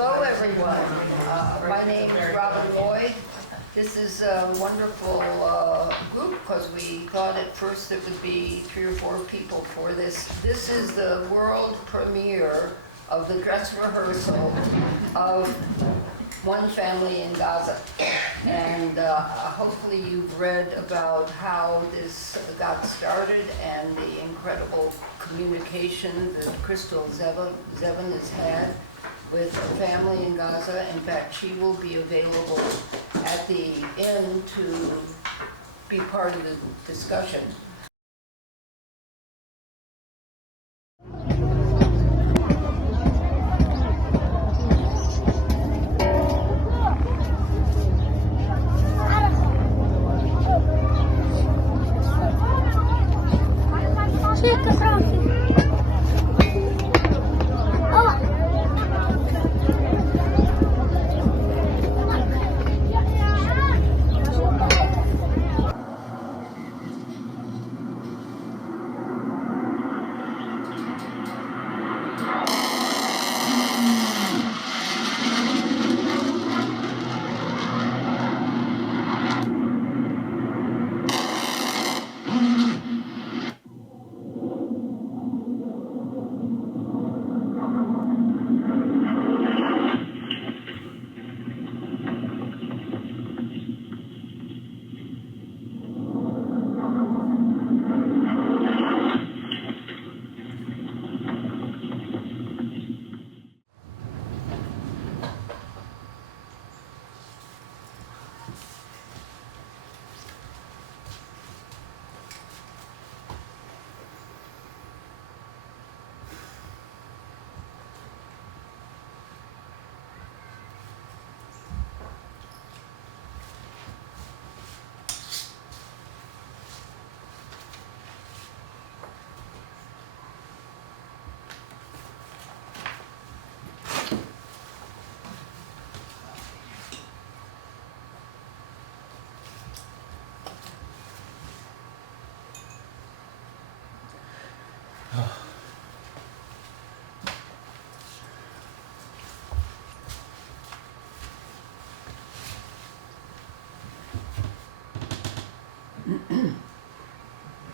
Hello, everyone. My name is Robin Lloyd. This is a wonderful group because we thought at first it would be 3 or 4 people for this. This is the world premiere of the dress rehearsal of One Family in Gaza. And hopefully you've read about how this got started and the incredible communication that Crystal Zevon has had with a family in Gaza. In fact, she will be available at the end to be part of the discussion.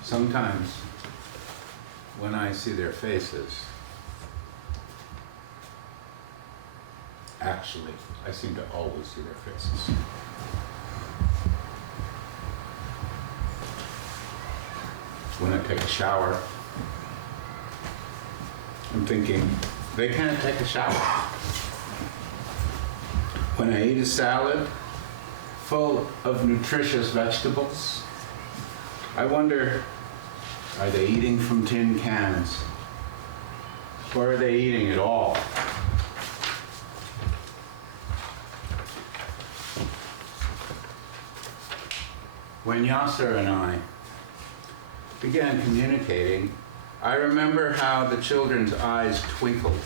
Sometimes when I see their faces, actually, I seem to always see their faces. When I take a shower, I'm thinking, they can't take a shower. When I eat a salad full of nutritious vegetables, I wonder, are they eating from tin cans? Or are they eating at all? When Yasser and I began communicating, I remember how the children's eyes twinkled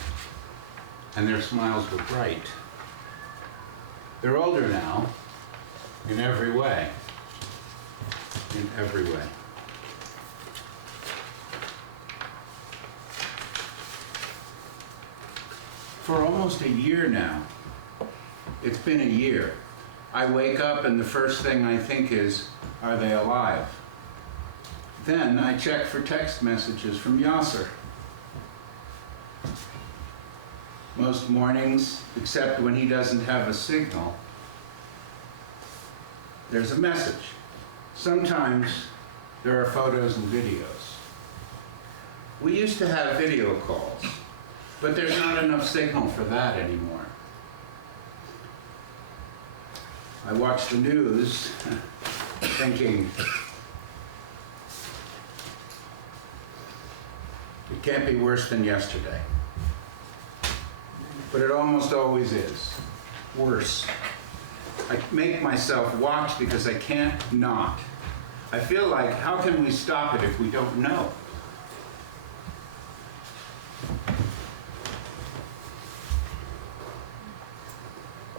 and their smiles were bright. They're older now, in every way. In every way. For almost a year now, it's been a year, I wake up and the first thing I think is, are they alive? Then I check for text messages from Yasser. Most mornings, except when he doesn't have a signal, there's a message. Sometimes there are photos and videos. We used to have video calls, but there's not enough signal for that anymore. I watch the news thinking, it can't be worse than yesterday. But it almost always is. Worse. I make myself watch because I can't not. I feel like, how can we stop it if we don't know?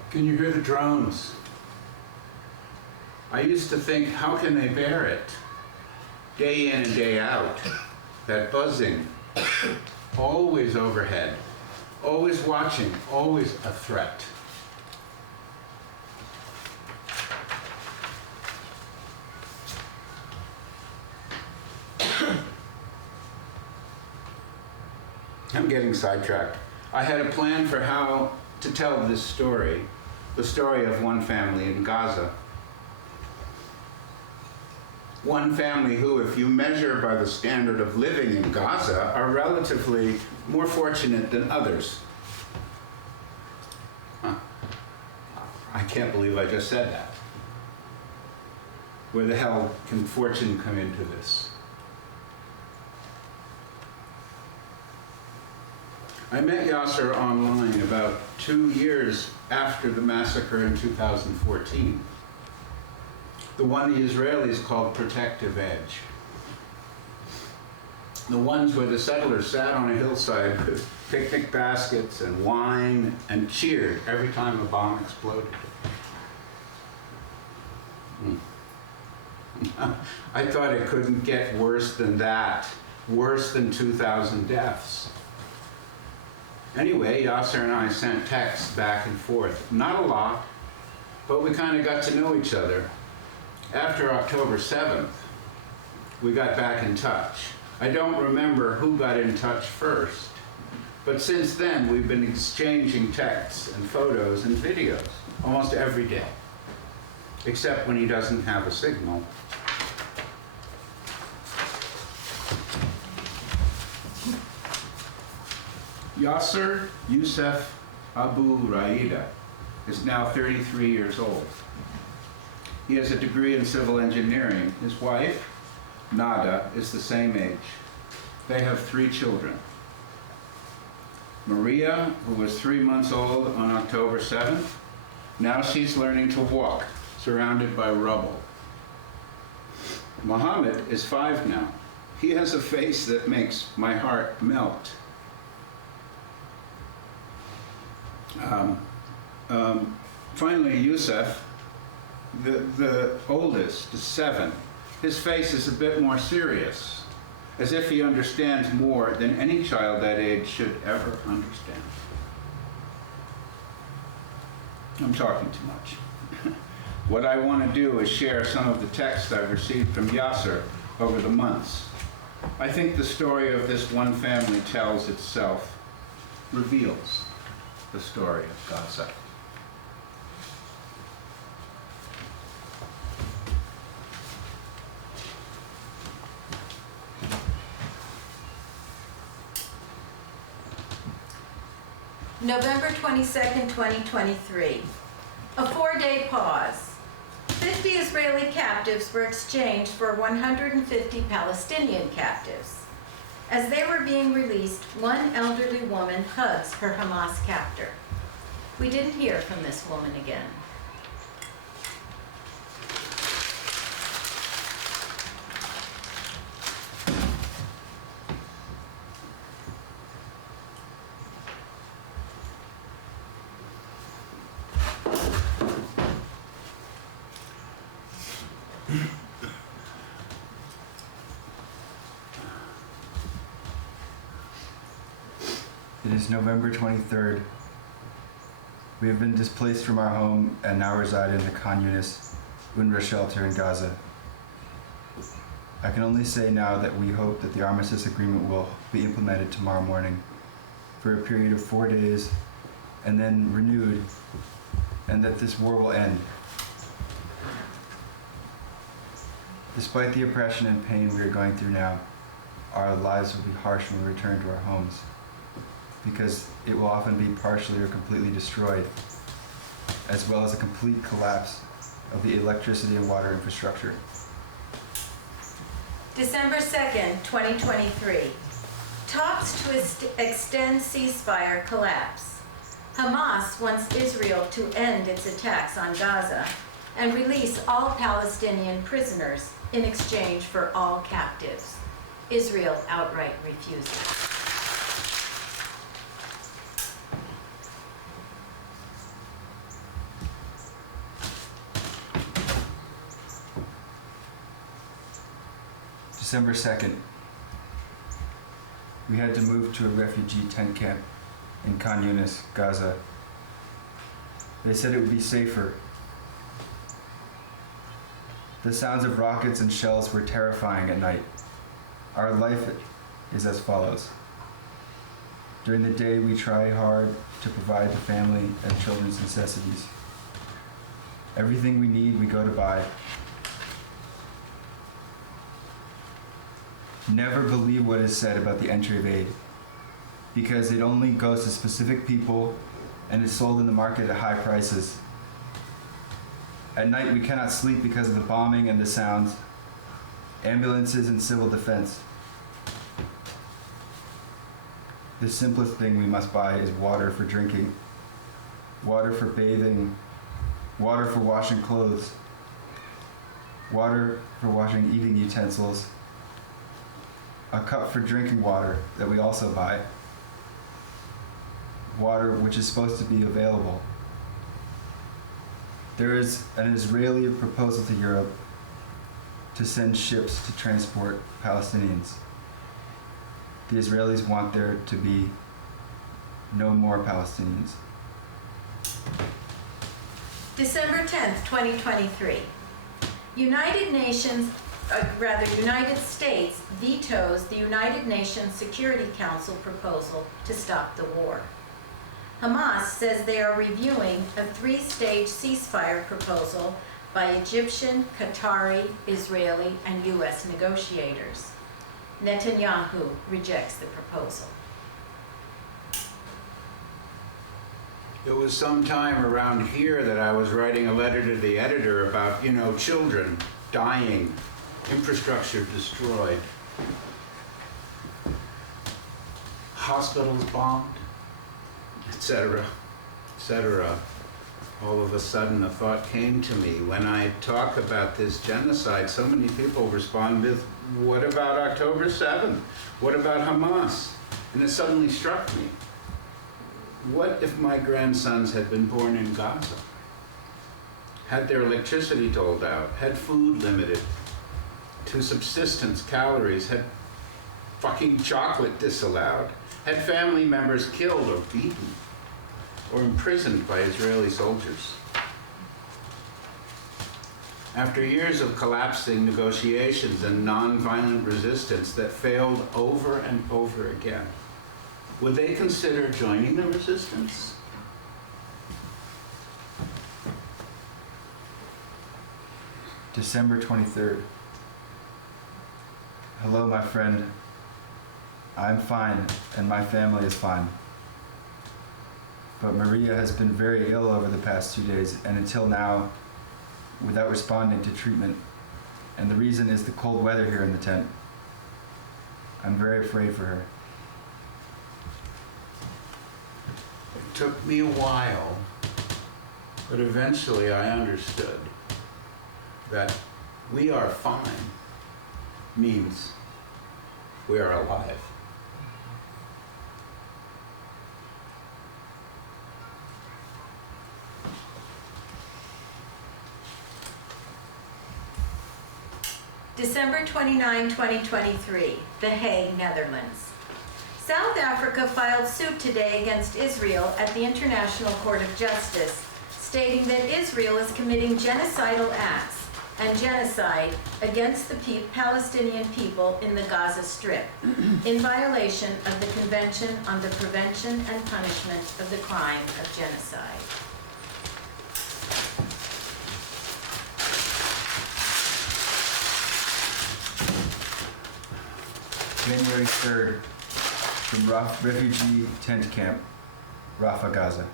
Can you hear the drones? I used to think, how can they bear it? Day in and day out, that buzzing, always overhead. always watching, always a threat. I'm getting sidetracked. I had a plan for how to tell this story, the story of one family in Gaza. One family who, if you measure by the standard of living in Gaza, are relatively more fortunate than others. I can't believe I just said that. Where the hell can fortune come into this? I met Yasser online about 2 years after the massacre in 2014. The one the Israelis called protective edge. The ones where the settlers sat on a hillside with picnic baskets and wine and cheered every time a bomb exploded. I thought it couldn't get worse than that, worse than 2,000 deaths. Anyway, Yasser and I sent texts back and forth. Not a lot, but we kind of got to know each other. After October 7th, we got back in touch. I don't remember who got in touch first, but since then we've been exchanging texts and photos and videos almost every day, except when he doesn't have a signal. Yasser Youssef Abu Raida is now 33 years old. He has a degree in civil engineering. His wife, Nada, is the same age. They have 3 children. Maria, who was 3 months old on October 7th, now she's learning to walk, surrounded by rubble. Mohammed is 5 now. He has a face that makes my heart melt. Finally, Youssef, the oldest, is 7. His face is a bit more serious, as if he understands more than any child that age should ever understand. I'm talking too much. What I want to do is share some of the texts I've received from Yasser over the months. I think the story of this one family tells itself, reveals the story of Gaza. November 22nd, 2023. A 4-day pause. 50 Israeli captives were exchanged for 150 Palestinian captives. As they were being released, one elderly woman hugs her Hamas captor. We didn't hear from this woman again. It is November 23rd. We have been displaced from our home and now reside in the Khan Yunis UNRWA shelter in Gaza. I can only say now that we hope that the armistice agreement will be implemented tomorrow morning for a period of 4 days and then renewed, and that this war will end. Despite the oppression and pain we are going through now, our lives will be harsh when we return to our homes, because it will often be partially or completely destroyed, as well as a complete collapse of the electricity and water infrastructure. December 2nd, 2023. Talks to extend ceasefire collapse. Hamas wants Israel to end its attacks on Gaza and release all Palestinian prisoners in exchange for all captives. Israel outright refuses. December 2nd. We had to move to a refugee tent camp in Khan Yunis, Gaza. They said it would be safer. The sounds of rockets and shells were terrifying at night. Our life is as follows. During the day, we try hard to provide the family and children's necessities. Everything we need, we go to buy. Never believe what is said about the entry of aid, because it only goes to specific people and is sold in the market at high prices. At night, we cannot sleep because of the bombing and the sounds, ambulances and civil defense. The simplest thing we must buy is water for drinking, water for bathing, water for washing clothes, water for washing eating utensils, a cup for drinking water that we also buy, water which is supposed to be available. There is an Israeli proposal to Europe to send ships to transport Palestinians. The Israelis want there to be no more Palestinians. December 10th, 2023. United States vetoes the United Nations Security Council proposal to stop the war. Hamas says they are reviewing a 3-stage ceasefire proposal by Egyptian, Qatari, Israeli, and U.S. negotiators. Netanyahu rejects the proposal. It was sometime around here that I was writing a letter to the editor about, children dying, infrastructure destroyed, hospitals bombed, etc., etc. All of a sudden, a thought came to me. When I talk about this genocide, so many people respond with, what about October 7th? What about Hamas? And it suddenly struck me. What if my grandsons had been born in Gaza? Had their electricity doled out? Had food limited to subsistence calories? Had fucking chocolate disallowed? Had family members killed or beaten or imprisoned by Israeli soldiers? After years of collapsing negotiations and non-violent resistance that failed over and over again, would they consider joining the resistance? December 23rd. Hello, my friend. I'm fine, and my family is fine. But Maria has been very ill over the past 2 days, and until now, without responding to treatment. And the reason is the cold weather here in the tent. I'm very afraid for her. It took me a while, but eventually I understood that we are fine means we are alive. December 29, 2023, The Hague, Netherlands. South Africa filed suit today against Israel at the International Court of Justice, stating that Israel is committing genocidal acts and genocide against the Palestinian people in the Gaza Strip, in violation of the Convention on the Prevention and Punishment of the Crime of Genocide. January 3rd, from refugee tent camp, Rafah, Gaza.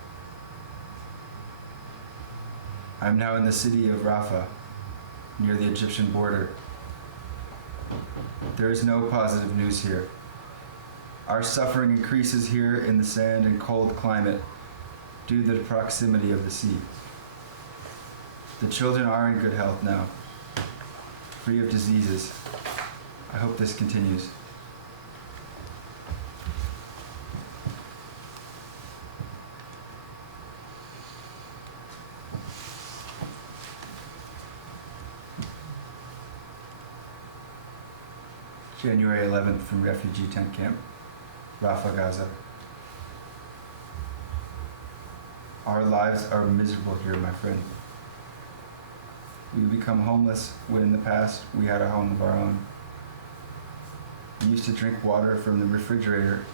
I'm now in the city of Rafah, near the Egyptian border. There is no positive news here. Our suffering increases here in the sand and cold climate due to the proximity of the sea. The children are in good health now, free of diseases. I hope this continues. January 11th, from refugee tent camp, Rafah, Gaza. Our lives are miserable here, my friend. We become homeless when in the past we had a home of our own. We used to drink water from the refrigerator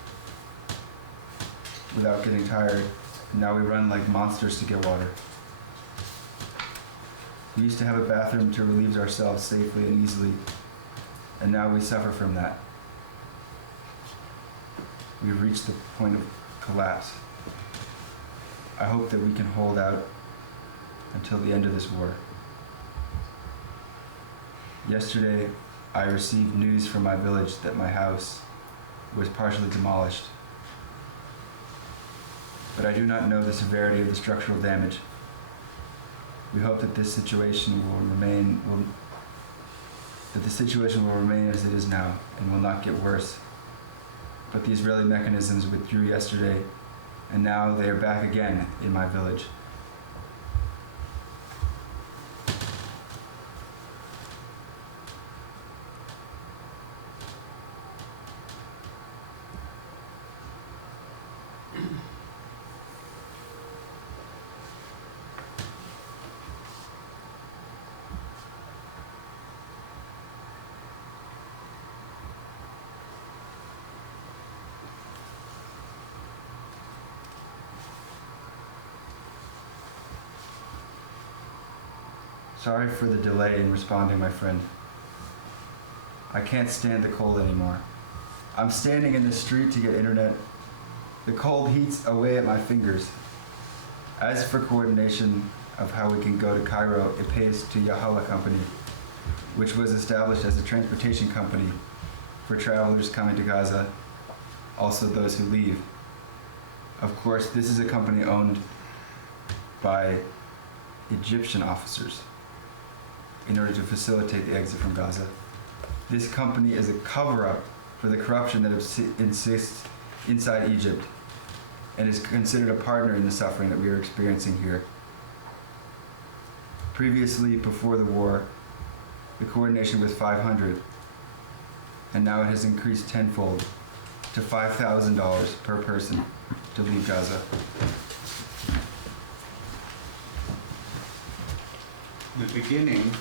without getting tired. Now we run like monsters to get water. We used to have a bathroom to relieve ourselves safely and easily, and now we suffer from that. We've reached the point of collapse. I hope that we can hold out until the end of this war. Yesterday, I received news from my village that my house was partially demolished. But I do not know the severity of the structural damage. We hope that the situation will remain as it is now and will not get worse. But the Israeli mechanisms withdrew yesterday, and now they are back again in my village. Sorry for the delay in responding, my friend. I can't stand the cold anymore. I'm standing in the street to get internet. The cold heats away at my fingers. As for coordination of how we can go to Cairo, it pays to Yahala Company, which was established as a transportation company for travelers coming to Gaza, also those who leave. Of course, this is a company owned by Egyptian officers in order to facilitate the exit from Gaza. This company is a cover-up for the corruption that exists inside Egypt and is considered a partner in the suffering that we are experiencing here. Previously, before the war, the coordination was 500, and now it has increased tenfold to $5,000 per person to leave Gaza. In the beginning,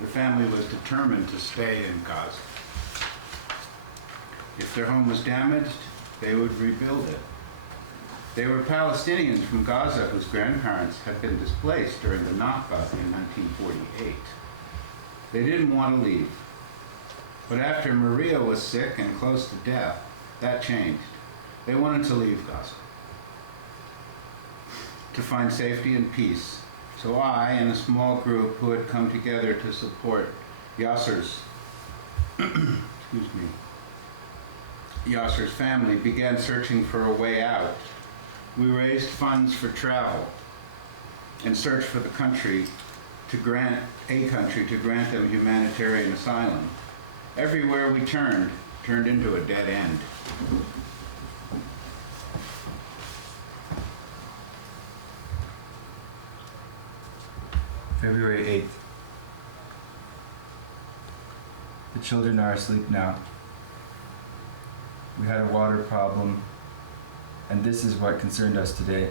the family was determined to stay in Gaza. If their home was damaged, they would rebuild it. They were Palestinians from Gaza whose grandparents had been displaced during the Nakba in 1948. They didn't want to leave. But after Maria was sick and close to death, that changed. They wanted to leave Gaza to find safety and peace. So I and a small group who had come together to support Yasser's Yasser's family began searching for a way out. We raised funds for travel and searched for a country to grant them humanitarian asylum. Everywhere we turned into a dead end. February 8th. The children are asleep now. We had a water problem, and this is what concerned us today.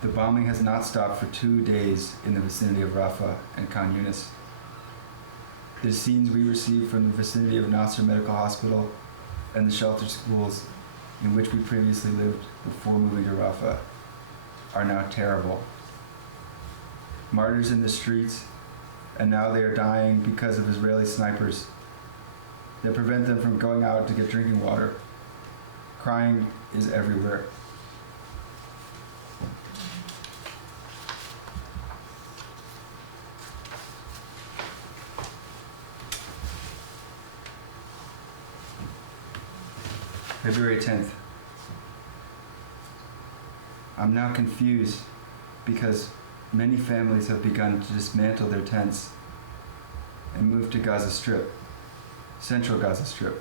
The bombing has not stopped for 2 days in the vicinity of Rafah and Khan Yunis. The scenes we received from the vicinity of Nasser Medical Hospital and the shelter schools in which we previously lived before moving to Rafah are now terrible. Martyrs in the streets, and now they are dying because of Israeli snipers that prevent them from going out to get drinking water. Crying is everywhere. February 10th. I'm now confused because many families have begun to dismantle their tents and move to Gaza Strip, Central Gaza Strip.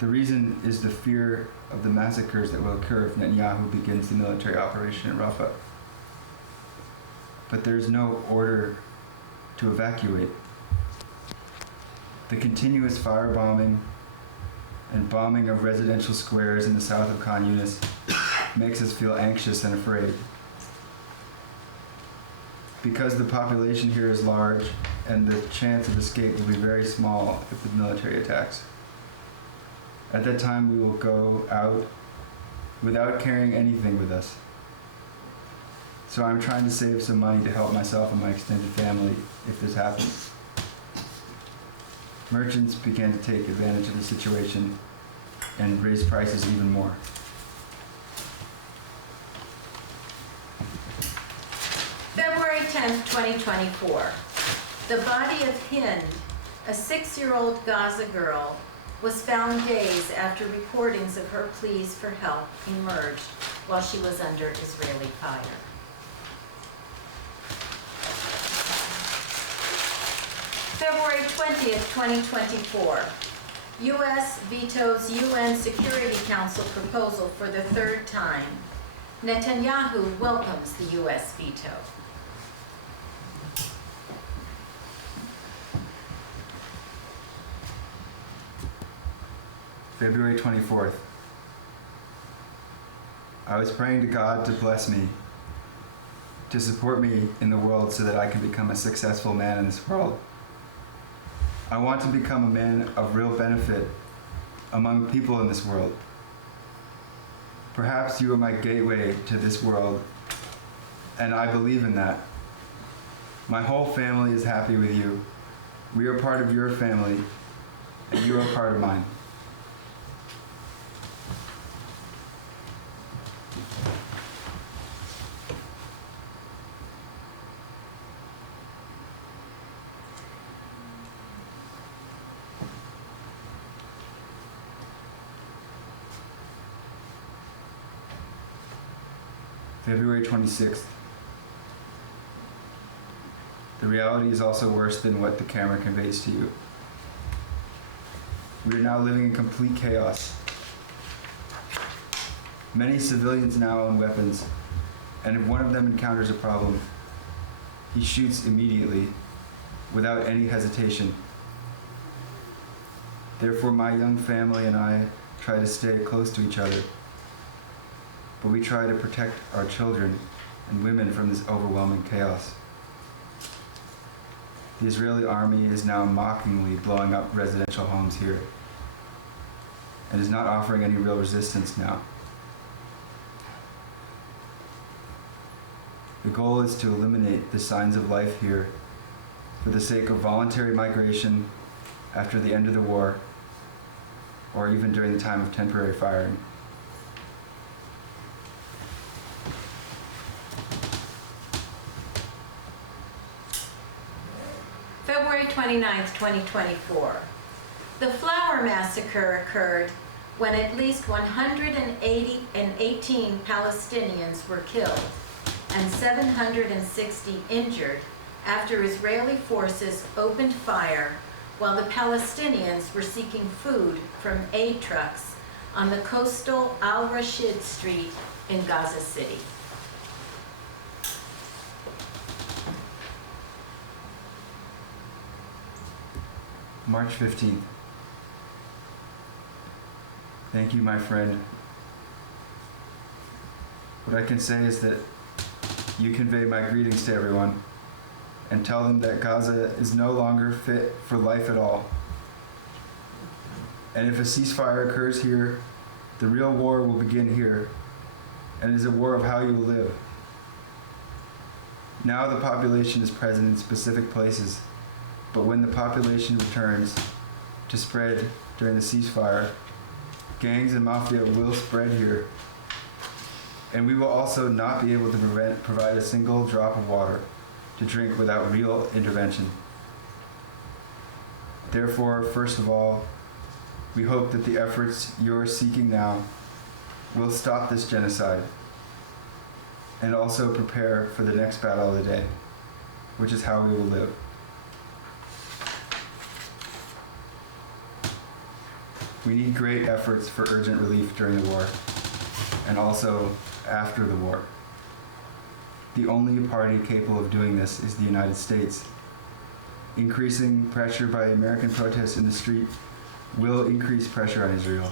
The reason is the fear of the massacres that will occur if Netanyahu begins the military operation in Rafah. But there is no order to evacuate. The continuous firebombing and bombing of residential squares in the south of Khan Yunis makes us feel anxious and afraid. Because the population here is large and the chance of escape will be very small if the military attacks. At that time, we will go out without carrying anything with us. So I'm trying to save some money to help myself and my extended family if this happens. Merchants began to take advantage of the situation and raise prices even more. February 10th, 2024. The body of Hind, a 6-year-old Gaza girl, was found days after recordings of her pleas for help emerged while she was under Israeli fire. February 20th, 2024. U.S. vetoes UN Security Council proposal for the third time. Netanyahu welcomes the U.S. veto. February 24th. I was praying to God to bless me, to support me in the world so that I can become a successful man in this world. I want to become a man of real benefit among people in this world. Perhaps you are my gateway to this world, and I believe in that. My whole family is happy with you. We are part of your family, and you are part of mine. February 26th. The reality is also worse than what the camera conveys to you. We are now living in complete chaos. Many civilians now own weapons, and if one of them encounters a problem, he shoots immediately, without any hesitation. Therefore, my young family and I try to stay close to each other, but we try to protect our children and women from this overwhelming chaos. The Israeli army is now mockingly blowing up residential homes here and is not offering any real resistance now. The goal is to eliminate the signs of life here for the sake of voluntary migration after the end of the war or even during the time of temporary firing. February 29th, 2024. The Flower Massacre occurred when at least 118 Palestinians were killed and 760 injured after Israeli forces opened fire while the Palestinians were seeking food from aid trucks on the coastal Al-Rashid Street in Gaza City. March 15th. Thank you, my friend. What I can say is that you convey my greetings to everyone and tell them that Gaza is no longer fit for life at all. And if a ceasefire occurs here, the real war will begin here, and it is a war of how you will live. Now the population is present in specific places, but when the population returns to spread during the ceasefire, gangs and mafia will spread here, and we will also not be able to provide a single drop of water to drink without real intervention. Therefore, first of all, we hope that the efforts you're seeking now will stop this genocide and also prepare for the next battle of the day, which is how we will live. We need great efforts for urgent relief during the war and also after the war. The only party capable of doing this is the United States. Increasing pressure by American protests in the street will increase pressure on Israel.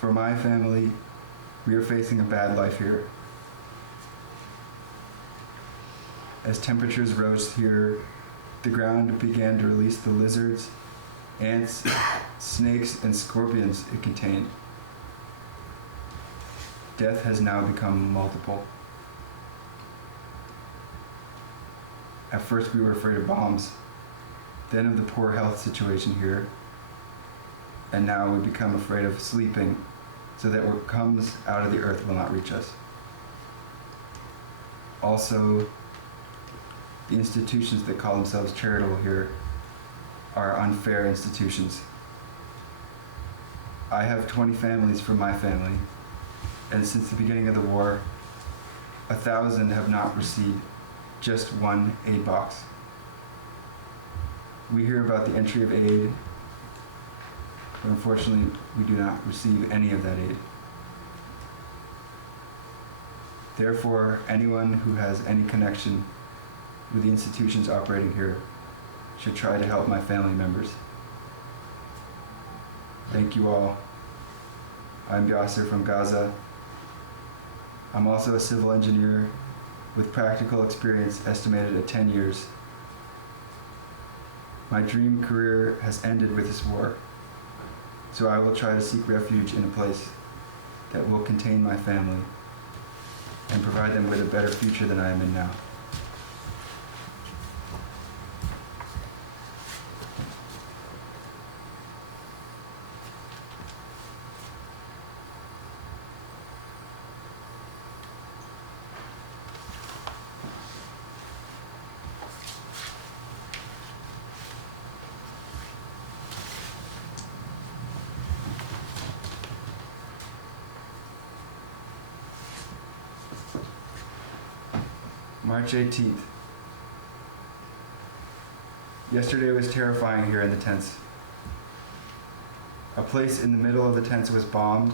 For my family, we are facing a bad life here. As temperatures rose here, the ground began to release the lizards, ants, snakes, and scorpions it contained. Death has now become multiple. At first we were afraid of bombs, then of the poor health situation here, and now we become afraid of sleeping so that what comes out of the earth will not reach us. Also, the institutions that call themselves charitable here are unfair institutions. I have 20 families from my family, and since the beginning of the war, 1,000 have not received just one aid box. We hear about the entry of aid, but unfortunately we do not receive any of that aid. Therefore, anyone who has any connection with the institutions operating here should try to help my family members. Thank you all. I'm Yasser from Gaza. I'm also a civil engineer with practical experience estimated at 10 years. My dream career has ended with this war, so I will try to seek refuge in a place that will contain my family and provide them with a better future than I am in now. March 18th. Yesterday was terrifying here in the tents. A place in the middle of the tents was bombed,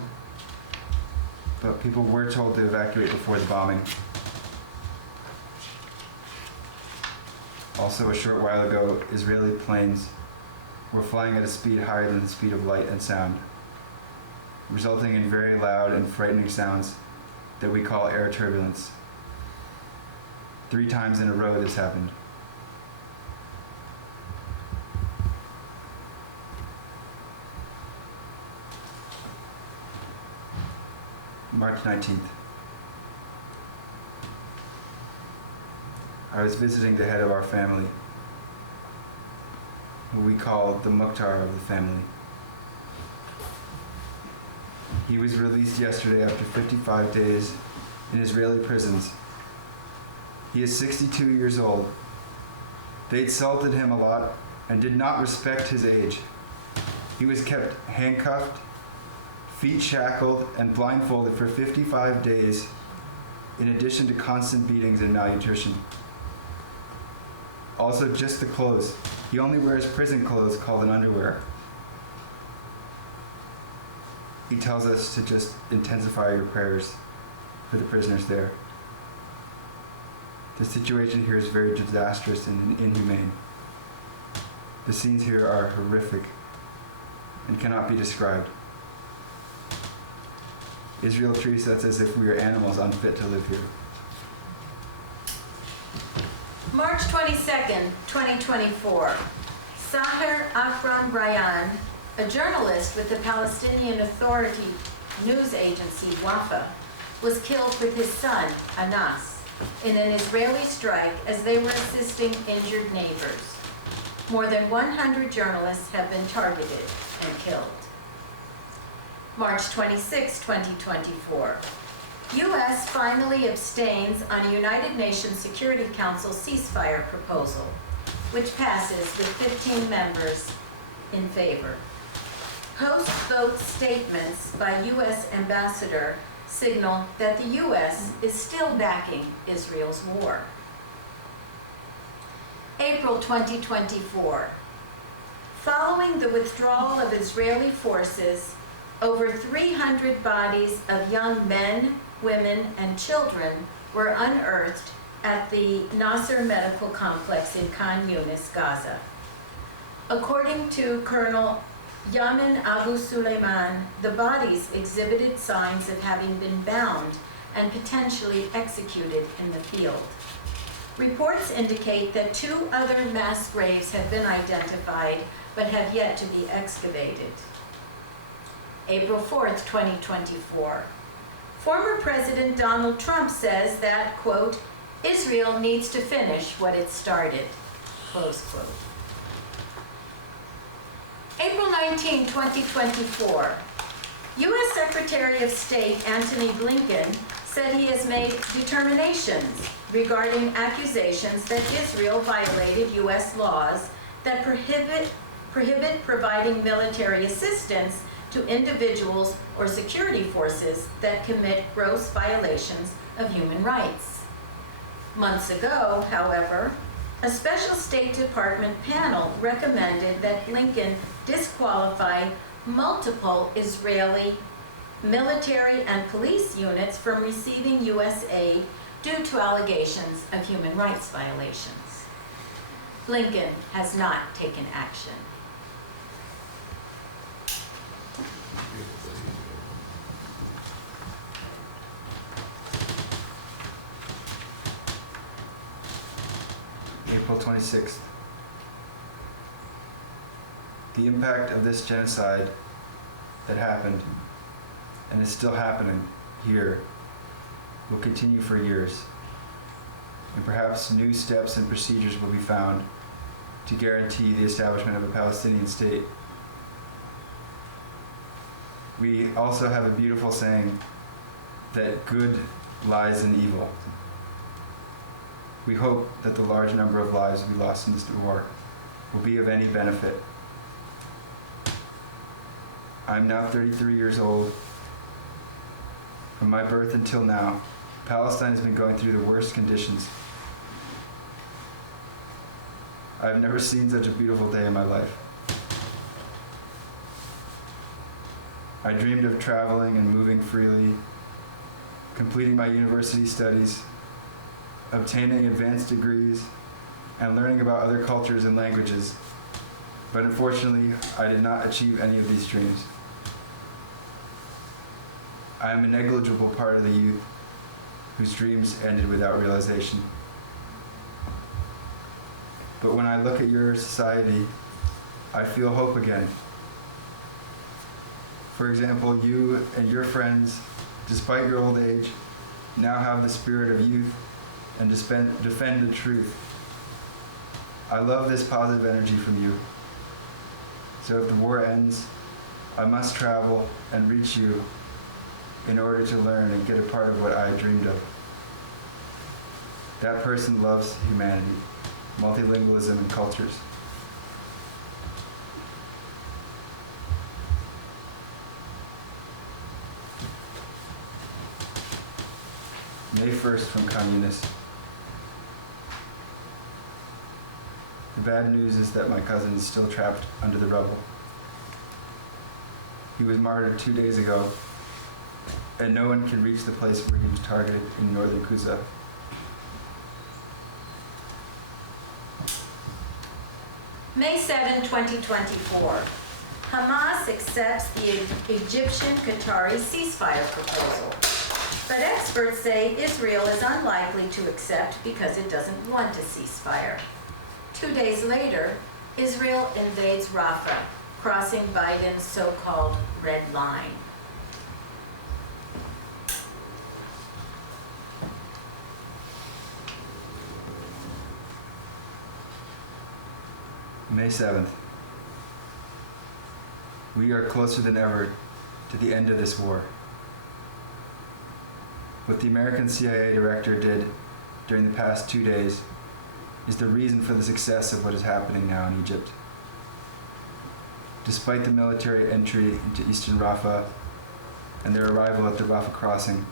but people were told to evacuate before the bombing. Also, a short while ago, Israeli planes were flying at a speed higher than the speed of light and sound, resulting in very loud and frightening sounds that we call air turbulence. 3 times in a row this happened. March 19th. I was visiting the head of our family, who we call the Mukhtar of the family. He was released yesterday after 55 days in Israeli prisons. He is 62 years old. They insulted him a lot and did not respect his age. He was kept handcuffed, feet shackled, and blindfolded for 55 days, in addition to constant beatings and malnutrition. Also, just the clothes. He only wears prison clothes called an underwear. He tells us to just intensify your prayers for the prisoners there. The situation here is very disastrous and inhumane. The scenes here are horrific and cannot be described. Israel treats us as if we are animals unfit to live here. March 22nd, 2024. Sahar Akram Rayan, a journalist with the Palestinian Authority news agency Wafa, was killed with his son, Anas, in an Israeli strike as they were assisting injured neighbors. More than 100 journalists have been targeted and killed. March 26, 2024. U.S. finally abstains on a United Nations Security Council ceasefire proposal, which passes with 15 members in favor. Post-vote statements by U.S. Ambassador signal that the U.S. is still backing Israel's war. April 2024. Following the withdrawal of Israeli forces, over 300 bodies of young men, women, and children were unearthed at the Yasser Medical Complex in Khan Yunis, Gaza. According to Colonel Yamin Abu Suleiman, the bodies exhibited signs of having been bound and potentially executed in the field. Reports indicate that 2 other mass graves have been identified but have yet to be excavated. April 4th, 2024. Former President Donald Trump says that, quote, Israel needs to finish what it started, close quote. April 19, 2024. U.S. Secretary of State Antony Blinken said he has made determinations regarding accusations that Israel violated U.S. laws that prohibit providing military assistance to individuals or security forces that commit gross violations of human rights. Months ago, however, a special State Department panel recommended that Blinken disqualify multiple Israeli military and police units from receiving U.S. aid due to allegations of human rights violations. Blinken has not taken action. April 26th. The impact of this genocide that happened and is still happening here will continue for years, and perhaps new steps and procedures will be found to guarantee the establishment of a Palestinian state. We also have a beautiful saying that good lies in evil. We hope that the large number of lives we lost in this war will be of any benefit. I'm now 33 years old. From my birth until now, Palestine has been going through the worst conditions. I've never seen such a beautiful day in my life. I dreamed of traveling and moving freely, completing my university studies, obtaining advanced degrees, and learning about other cultures and languages. But unfortunately, I did not achieve any of these dreams. I am a negligible part of the youth whose dreams ended without realization. But when I look at your society, I feel hope again. For example, you and your friends, despite your old age, now have the spirit of youth and defend the truth. I love this positive energy from you. So if the war ends, I must travel and reach you in order to learn and get a part of what I dreamed of. That person loves humanity, multilingualism, and cultures. May 1st from Communists. The bad news is that my cousin is still trapped under the rubble. He was martyred 2 days ago, and no one can reach the place where he was targeted in northern Gaza. May 7, 2024. Hamas accepts the Egyptian-Qatari ceasefire proposal. But experts say Israel is unlikely to accept because it doesn't want a ceasefire. 2 days later, Israel invades Rafah, crossing Biden's so-called red line. May 7th. We are closer than ever to the end of this war. What the American CIA director did during the past 2 days is the reason for the success of what is happening now in Egypt. Despite the military entry into eastern Rafah and their arrival at the Rafah crossing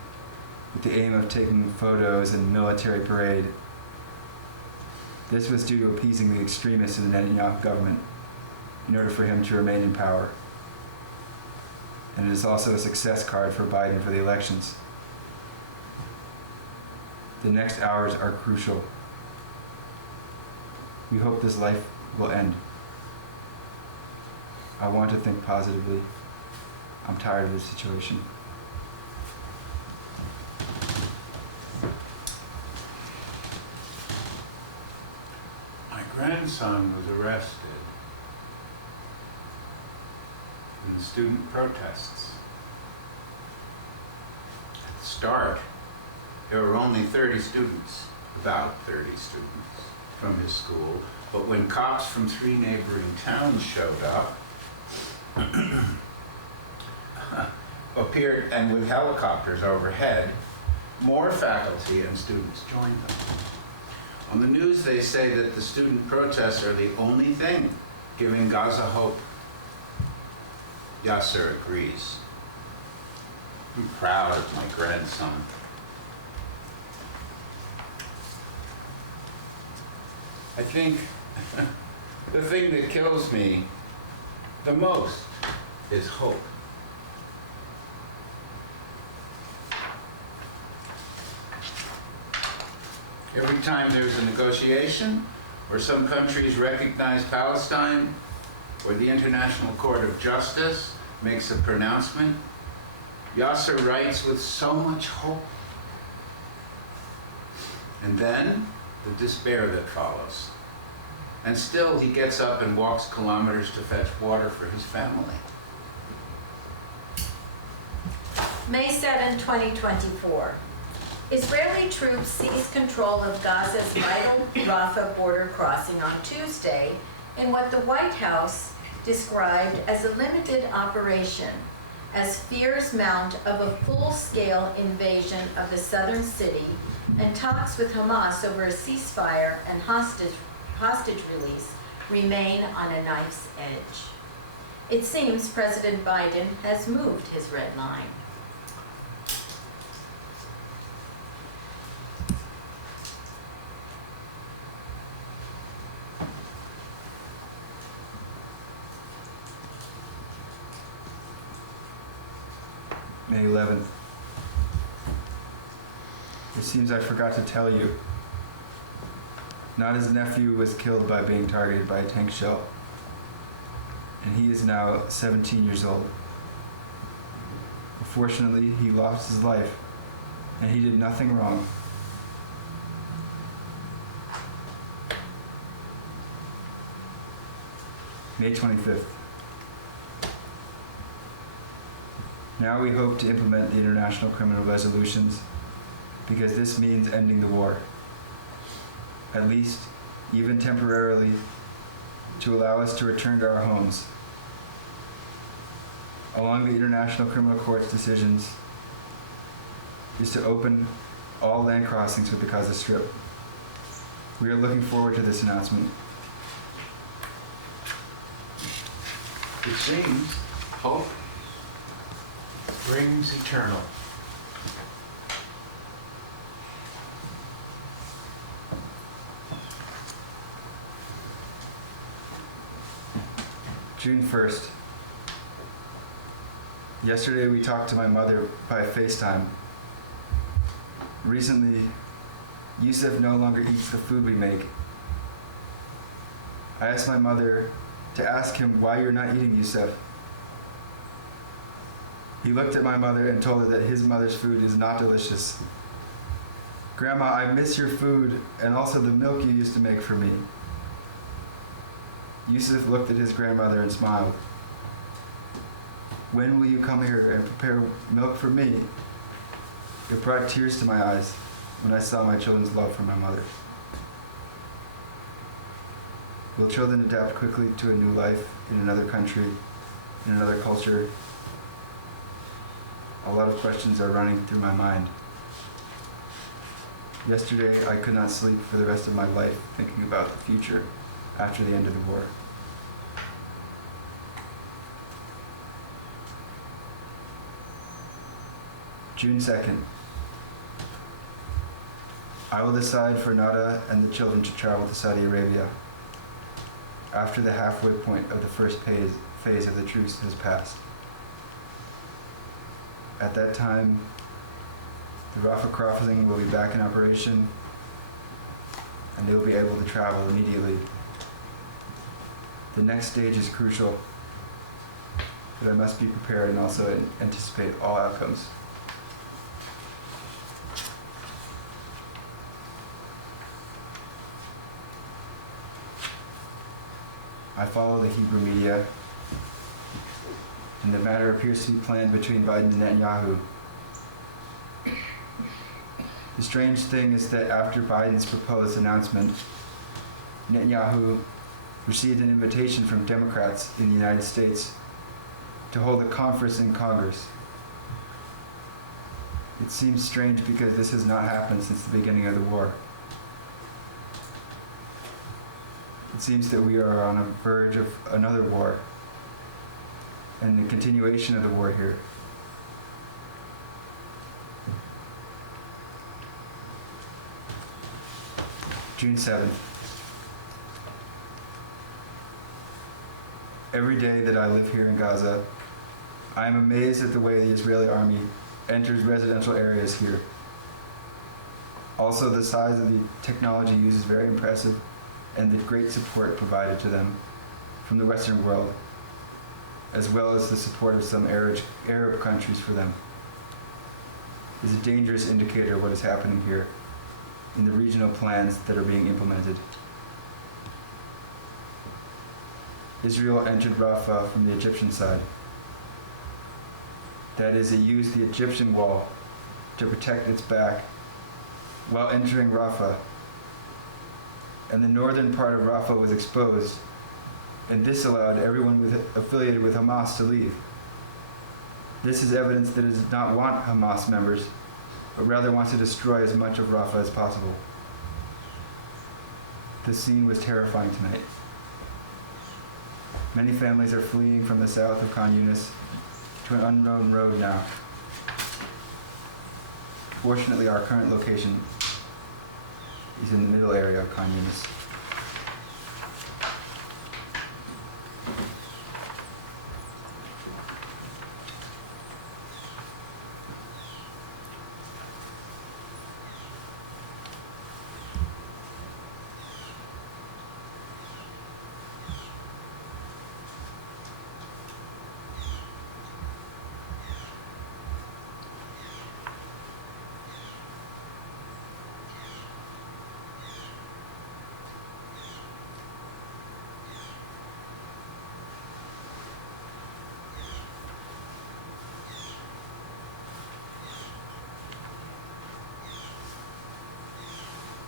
with the aim of taking photos and military parade, this was due to appeasing the extremists in the Netanyahu government in order for him to remain in power. And it is also a success card for Biden for the elections. The next hours are crucial. We hope this life will end. I want to think positively. I'm tired of this situation. My grandson was arrested in the student protests. At the start, there were only 30 students, about 30 students from his school, but when cops from 3 neighboring towns showed up, appeared, and with helicopters overhead, more faculty and students joined them. On the news, they say that the student protests are the only thing giving Gaza hope. Yasser agrees. I'm proud of my grandson. I think the thing that kills me the most is hope. Every time there's a negotiation, or some countries recognize Palestine, or the International Court of Justice makes a pronouncement, Yasser writes with so much hope. And then, the despair that follows. And still, he gets up and walks kilometers to fetch water for his family. May 7, 2024. Israeli troops seized control of Gaza's vital Rafah border crossing on Tuesday in what the White House described as a limited operation, as fears mount of a full-scale invasion of the southern city and talks with Hamas over a ceasefire and hostage release remain on a knife's edge. It seems President Biden has moved his red line. May 11th. It seems I forgot to tell you. Nada's nephew was killed by being targeted by a tank shell, and he is now 17 years old. Unfortunately, he lost his life, and he did nothing wrong. May 25th. Now we hope to implement the international criminal resolutions because this means ending the war. At least, even temporarily, to allow us to return to our homes. Along the International Criminal Court's decisions is to open all land crossings with the Gaza Strip. We are looking forward to this announcement. It seems hope brings eternal. June 1st. Yesterday we talked to my mother by FaceTime. Recently, Yusuf no longer eats the food we make. I asked my mother to ask him why you're not eating, Yusuf. He looked at my mother and told her that his mother's food is not delicious. Grandma, I miss your food and also the milk you used to make for me. Yusuf looked at his grandmother and smiled. When will you come here and prepare milk for me? It brought tears to my eyes when I saw my children's love for my mother. Will children adapt quickly to a new life in another country, in another culture? A lot of questions are running through my mind. Yesterday, I could not sleep for the rest of my life thinking about the future after the end of the war. June 2nd. I will decide for Nada and the children to travel to Saudi Arabia after the halfway point of the first phase of the truce has passed. At that time, the Rafah crossing will be back in operation and they will be able to travel immediately. The next stage is crucial. but I must be prepared and also anticipate all outcomes. I follow the Hebrew media, and the matter appears to be planned between Biden and Netanyahu. The strange thing is that after Biden's proposed announcement, Netanyahu received an invitation from Democrats in the United States to hold a conference in Congress. It seems strange because this has not happened since the beginning of the war. It seems that we are on the verge of another war and the continuation of the war here. June 7th. Every day that I live here in Gaza, I am amazed at the way the Israeli army enters residential areas here. Also, the size of the technology used is very impressive, and the great support provided to them from the Western world, as well as the support of some Arab countries for them, is a dangerous indicator of what is happening here in the regional plans that are being implemented. Israel entered Rafah from the Egyptian side. That is, it used the Egyptian wall to protect its back while entering Rafah. And the northern part of Rafah was exposed, and this allowed everyone affiliated with Hamas to leave. This is evidence that it does not want Hamas members, but rather wants to destroy as much of Rafah as possible. The scene was terrifying tonight. Many families are fleeing from the south of Khan Yunis to an unknown road now. Fortunately, our current location is in the middle area of Khan Yunis.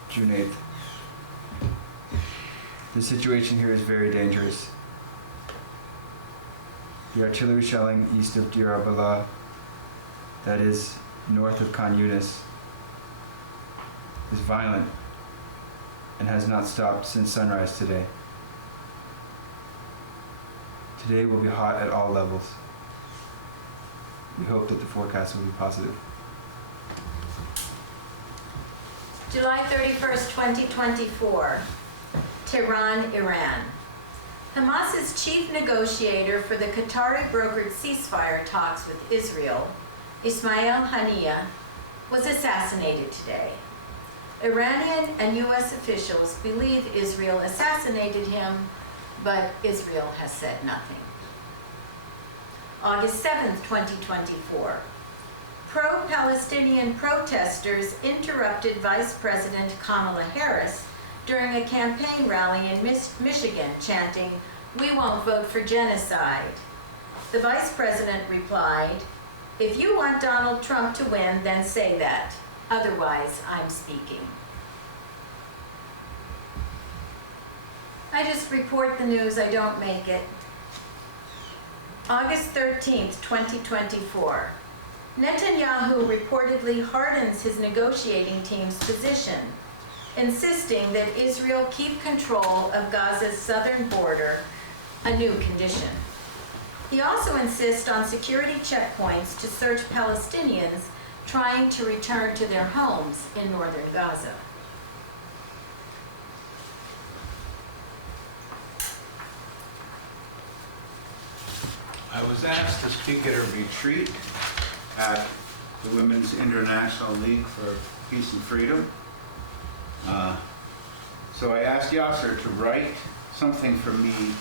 June 8th. The situation here is very dangerous. The artillery shelling east of Deir al-Balah, that is, north of Khan Yunis, is violent and has not stopped since sunrise today. Today will be hot at all levels. We hope that the forecast will be positive. July 31st, 2024, Tehran, Iran. Hamas's chief negotiator for the Qatari-brokered ceasefire talks with Israel, Ismail Haniyeh, was assassinated today. Iranian and U.S. officials believe Israel assassinated him, but Israel has said nothing. August 7th, 2024. Pro-Palestinian protesters interrupted Vice President Kamala Harris during a campaign rally in Michigan, chanting, "We won't vote for genocide." The Vice President replied, "If you want Donald Trump to win, then say that. Otherwise, I'm speaking." I just report the news, I don't make it. August 13th, 2024. Netanyahu reportedly hardens his negotiating team's position, insisting that Israel keep control of Gaza's southern border, a new condition. He also insists on security checkpoints to search Palestinians trying to return to their homes in northern Gaza. I was asked to speak at a retreat at the Women's International League for Peace and Freedom. So I asked Yasser to write something for me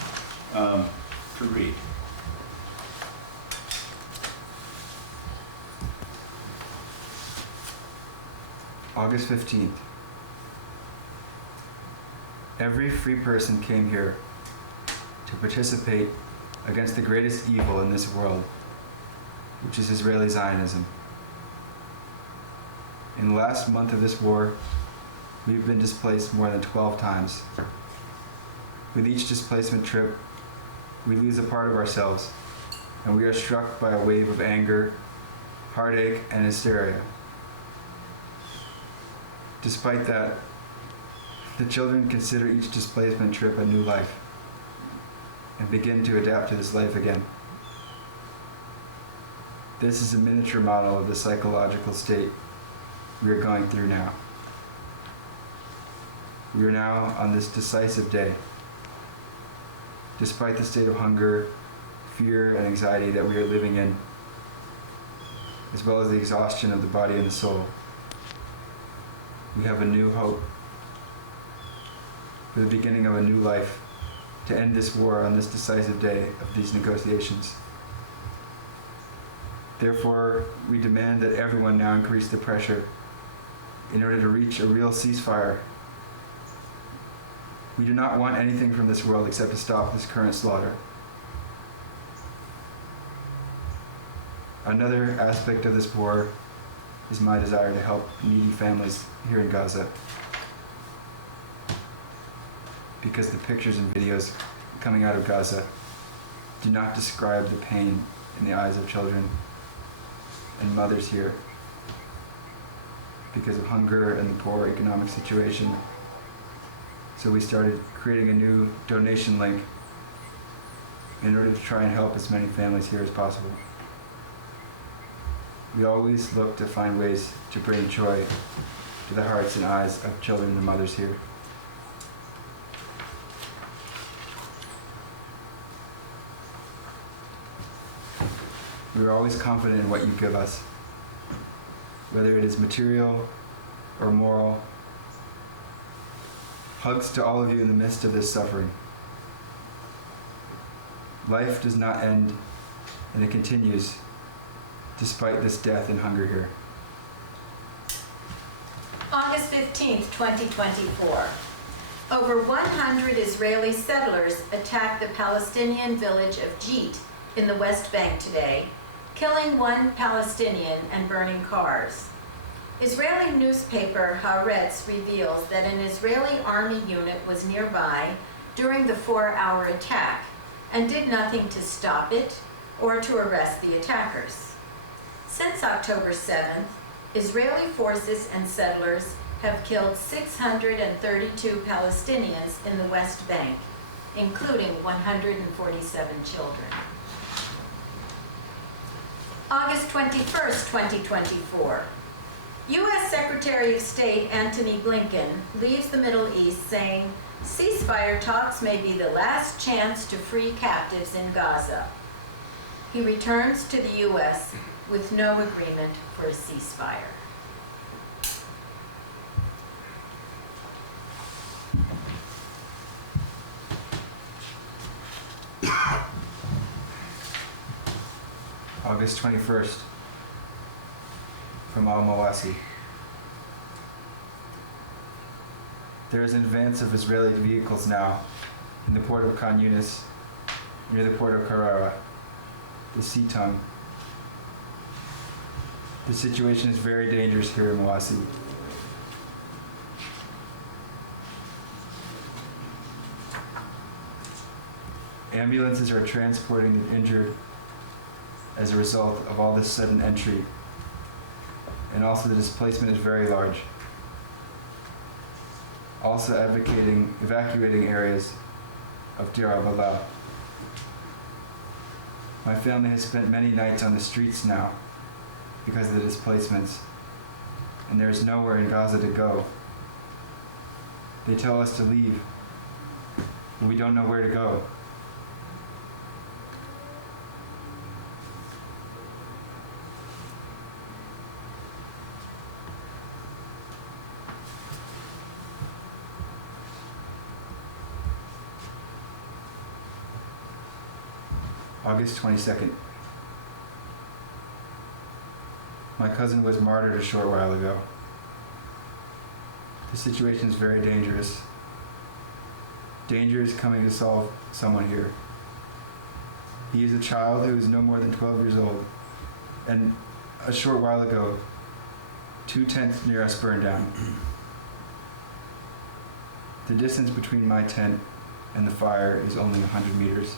to read. August 15th. Every free person came here to participate against the greatest evil in this world, which is Israeli Zionism. In the last month of this war, we've been displaced more than 12 times. With each displacement trip, we lose a part of ourselves, and we are struck by a wave of anger, heartache, and hysteria. Despite that, the children consider each displacement trip a new life and begin to adapt to this life again. This is a miniature model of the psychological state we are going through now. We are now on this decisive day. Despite the state of hunger, fear, and anxiety that we are living in, as well as the exhaustion of the body and the soul, we have a new hope for the beginning of a new life to end this war on this decisive day of these negotiations. Therefore, we demand that everyone now increase the pressure in order to reach a real ceasefire. We do not want anything from this world except to stop this current slaughter. Another aspect of this war is my desire to help needy families here in Gaza, because the pictures and videos coming out of Gaza do not describe the pain in the eyes of children and mothers here because of hunger and the poor economic situation. So we started creating a new donation link in order to try and help as many families here as possible. We always look to find ways to bring joy to the hearts and eyes of children and mothers here. We are always confident in what you give us, whether it is material or moral. Hugs to all of you in the midst of this suffering. Life does not end, and it continues despite this death and hunger here. August 15th, 2024. Over 100 Israeli settlers attacked the Palestinian village of Jeet in the West Bank today, killing one Palestinian and burning cars. Israeli newspaper Haaretz reveals that an Israeli army unit was nearby during the 4-hour attack and did nothing to stop it or to arrest the attackers. Since October 7th, Israeli forces and settlers have killed 632 Palestinians in the West Bank, including 147 children. August 21st, 2024. U.S. Secretary of State Antony Blinken leaves the Middle East saying, ceasefire talks may be the last chance to free captives in Gaza. He returns to the U.S. with no agreement for a ceasefire. August 21st, from Al-Mawasi. There is an advance of Israeli vehicles now in the port of Khan Yunis, near the port of Carrara, the sea tongue. The situation is very dangerous here in Mawasi. Ambulances are transporting the injured as a result of all this sudden entry, and also the displacement is very large. Also evacuating areas of Deir al-Balah. My family has spent many nights on the streets now because of the displacements, and there is nowhere in Gaza to go. They tell us to leave, but we don't know where to go. August 22nd. My cousin was martyred a short while ago. The situation is very dangerous. Danger is coming to solve someone here. He is a child who is no more than 12 years old, and a short while ago, 2 tents near us burned down. The distance between my tent and the fire is only 100 meters.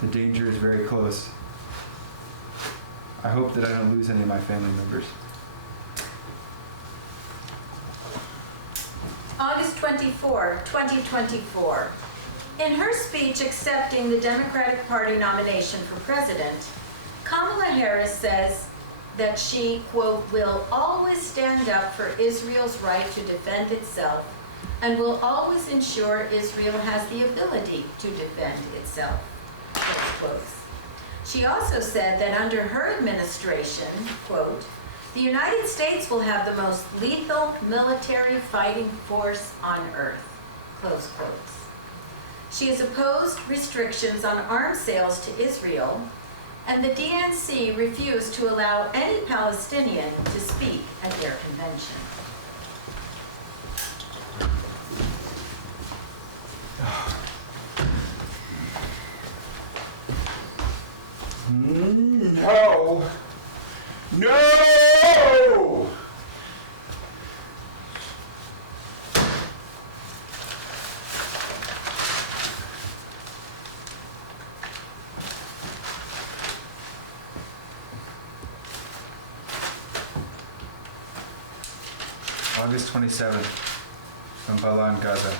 The danger is very close. I hope that I don't lose any of my family members. August 24, 2024. In her speech accepting the Democratic Party nomination for president, Kamala Harris says that she, quote, will always stand up for Israel's right to defend itself and will always ensure Israel has the ability to defend itself, close quotes. She also said that under her administration, quote, the United States will have the most lethal military fighting force on earth, close quotes. She has opposed restrictions on arms sales to Israel, and the DNC refused to allow any Palestinian to speak at their convention. No! No! August 27th, from Balan, Gaza.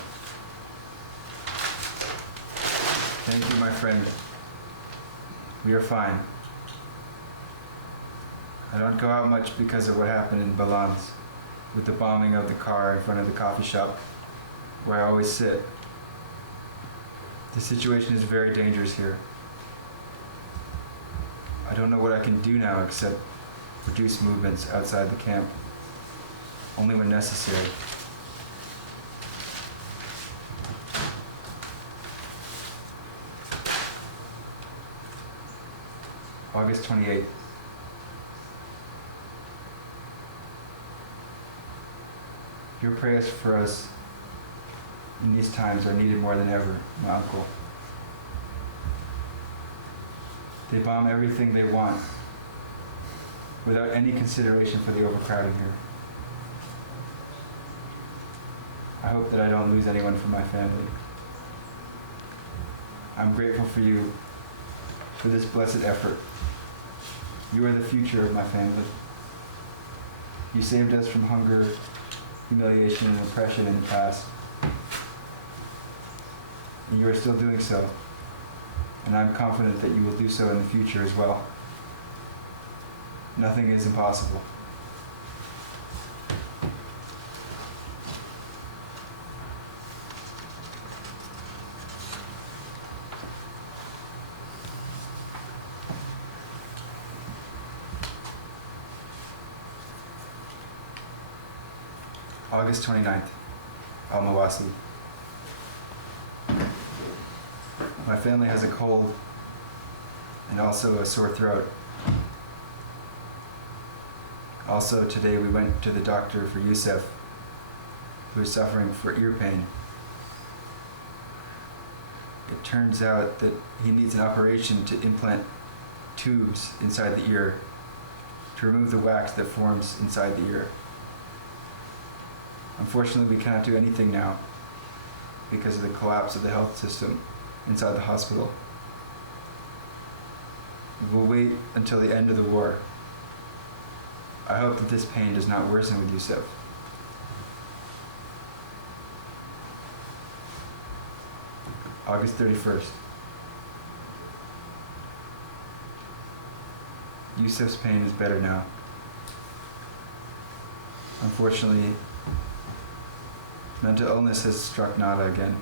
Thank you, my friend. We are fine. I don't go out much because of what happened in Balans, with the bombing of the car in front of the coffee shop where I always sit. The situation is very dangerous here. I don't know what I can do now except reduce movements outside the camp, only when necessary. August 28th. Your prayers for us in these times are needed more than ever, my uncle. They bomb everything they want without any consideration for the overcrowding here. I hope that I don't lose anyone from my family. I'm grateful for you for this blessed effort. You are the future of my family. You saved us from hunger, humiliation, and oppression in the past. And you are still doing so. And I'm confident that you will do so in the future as well. Nothing is impossible. August 29th, Al-Mawasi. My family has a cold and also a sore throat. Also today we went to the doctor for Yusef, who is suffering for ear pain. It turns out that he needs an operation to implant tubes inside the ear to remove the wax that forms inside the ear. Unfortunately, we cannot do anything now because of the collapse of the health system inside the hospital. We will wait until the end of the war. I hope that this pain does not worsen with Yusef. August 31st. Yusef's pain is better now. Unfortunately, mental illness has struck Nada again.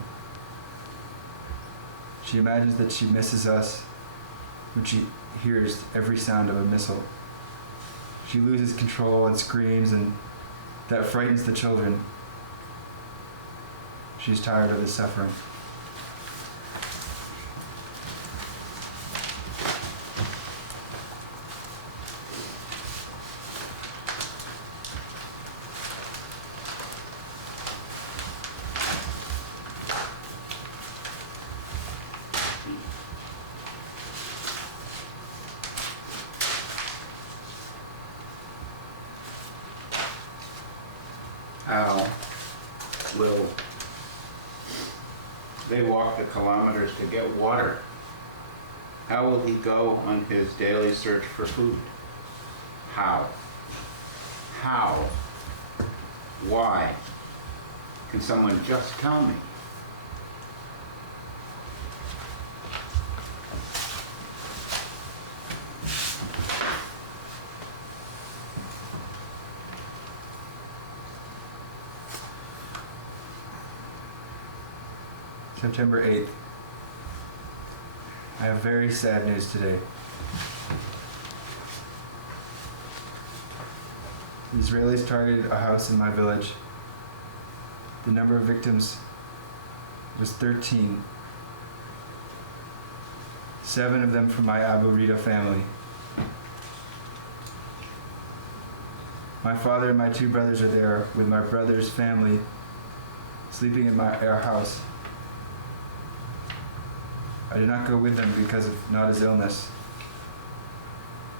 She imagines that she misses us when she hears every sound of a missile. She loses control and screams, and that frightens the children. She's tired of the suffering. how will they walk the kilometers to get water? How will he go on his daily search for food? How? How? Why? Can someone just tell me? September 8th. I have very sad news today. The Israelis targeted a house in my village. The number of victims was 13. 7 of them from my Abu Rida family. My father and my 2 brothers are there with my brother's family sleeping in our house. I did not go with them because of Nada's illness,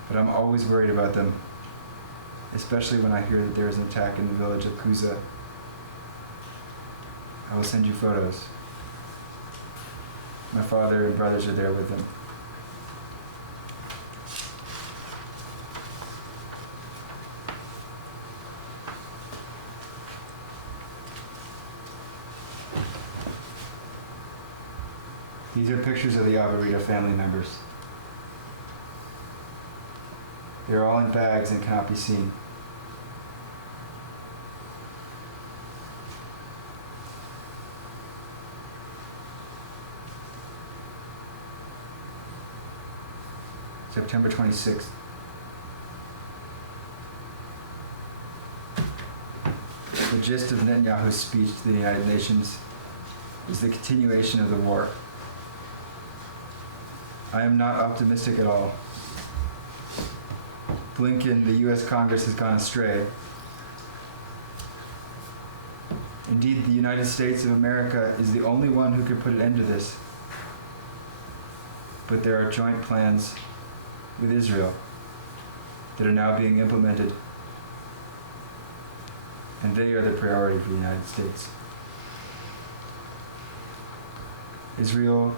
but I'm always worried about them, especially when I hear that there is an attack in the village of Kuza. I will send you photos. My father and brothers are there with them. These are pictures of the Abu Rida family members. They are all in bags and cannot be seen. September 26th. The gist of Netanyahu's speech to the United Nations is the continuation of the war. I am not optimistic at all. Blinken, the US Congress, has gone astray. Indeed, the United States of America is the only one who could put an end to this. But there are joint plans with Israel that are now being implemented, and they are the priority for the United States. Israel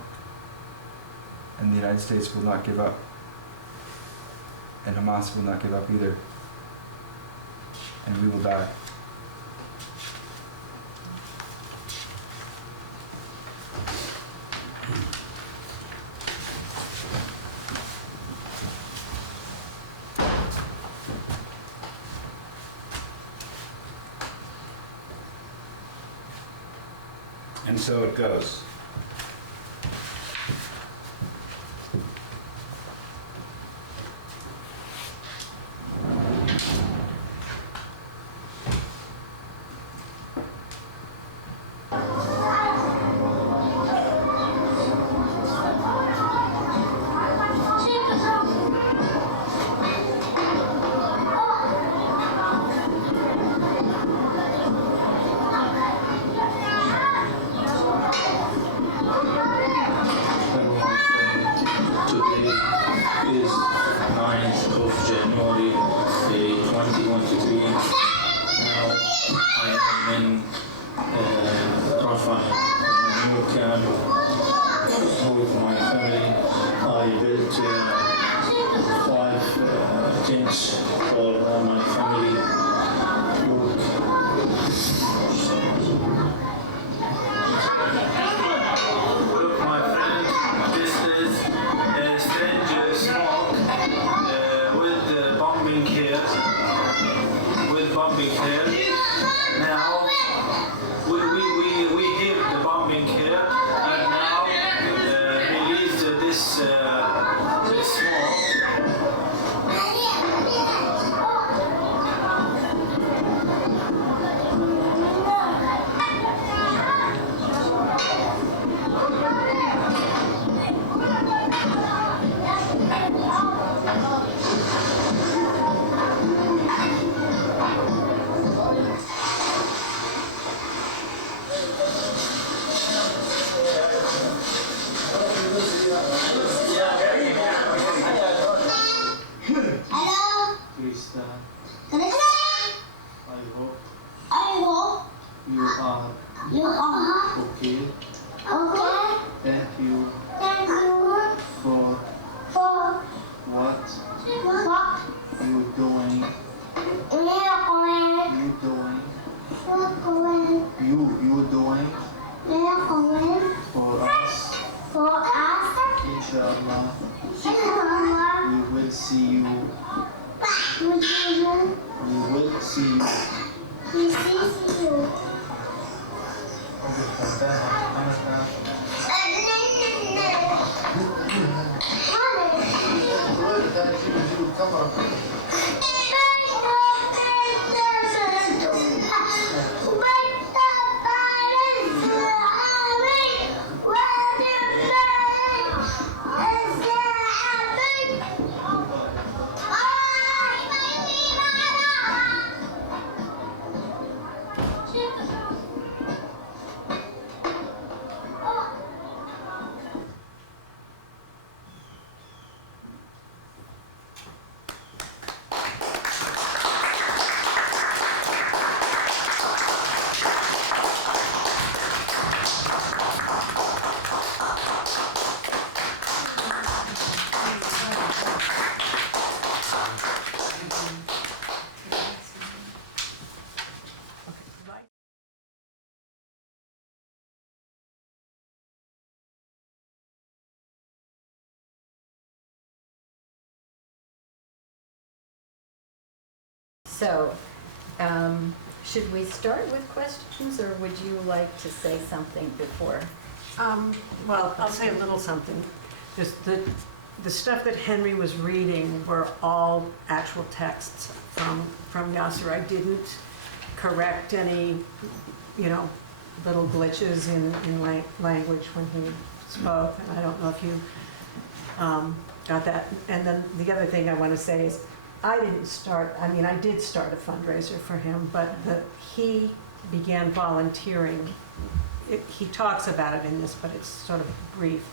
and the United States will not give up, and Hamas will not give up either, and we will die. And so it goes. Is 9th of January 2023. Now I am in Rafah, new camp with my family. I built 5 tents for my family. Look, my friend, this is a strange smoke with bombing here. Now we hear the bombing here, and now release this smoke. Krista, I hope I hope you are you are okay. okay. Thank you Thank you for for what what you doing. you're You doing. going You doing for us. for us. Inshallah, Inshallah, we will see you. we will We will see you. see you. So, should we start with questions, or would you like to say something before? Well, I'll say a little something. The stuff that Henry was reading were all actual texts from Yasser. I didn't correct any, little glitches in language when he spoke. And I don't know if you got that. And then the other thing I want to say is, I did start a fundraiser for him, but he began volunteering. He talks about it in this, but it's sort of brief.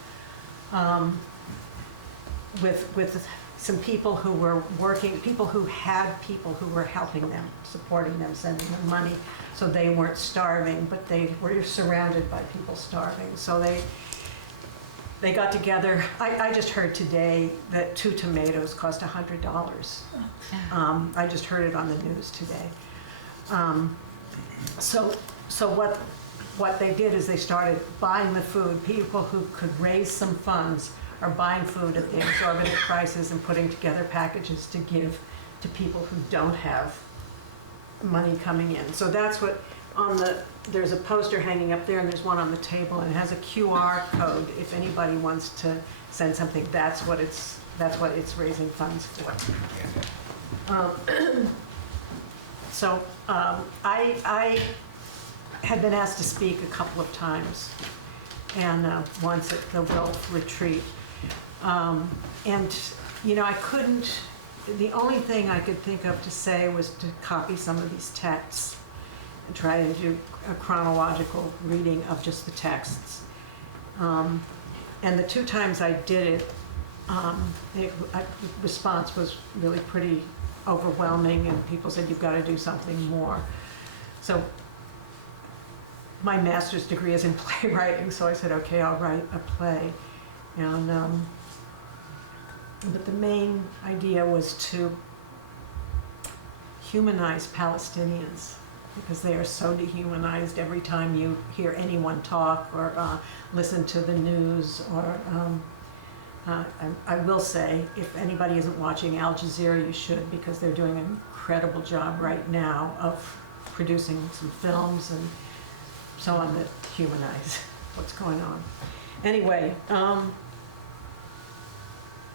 With some people who were working, people who had people who were helping them, supporting them, sending them money, so they weren't starving, but they were surrounded by people starving. So they got together. I just heard today that 2 tomatoes cost $100. I just heard it on the news today. So what they did is they started buying the food. People who could raise some funds are buying food at the exorbitant prices and putting together packages to give to people who don't have money coming in. So that's what there's a poster hanging up there, and there's one on the table, and it has a QR code. If anybody wants to send something, that's what it's raising funds for. I had been asked to speak a couple of times, and once at the Wilf retreat. I couldn't, the only thing I could think of to say was to copy some of these texts and try to do a chronological reading of just the texts. And the 2 times I did it, the response was really pretty overwhelming, and people said, you've got to do something more. So my master's degree is in playwriting, so I said, okay, I'll write a play. And but the main idea was to humanize Palestinians, because they are so dehumanized every time you hear anyone talk or listen to the news. Or I will say, if anybody isn't watching Al Jazeera, you should, because they're doing an incredible job right now of producing some films and so on that humanize what's going on. Anyway,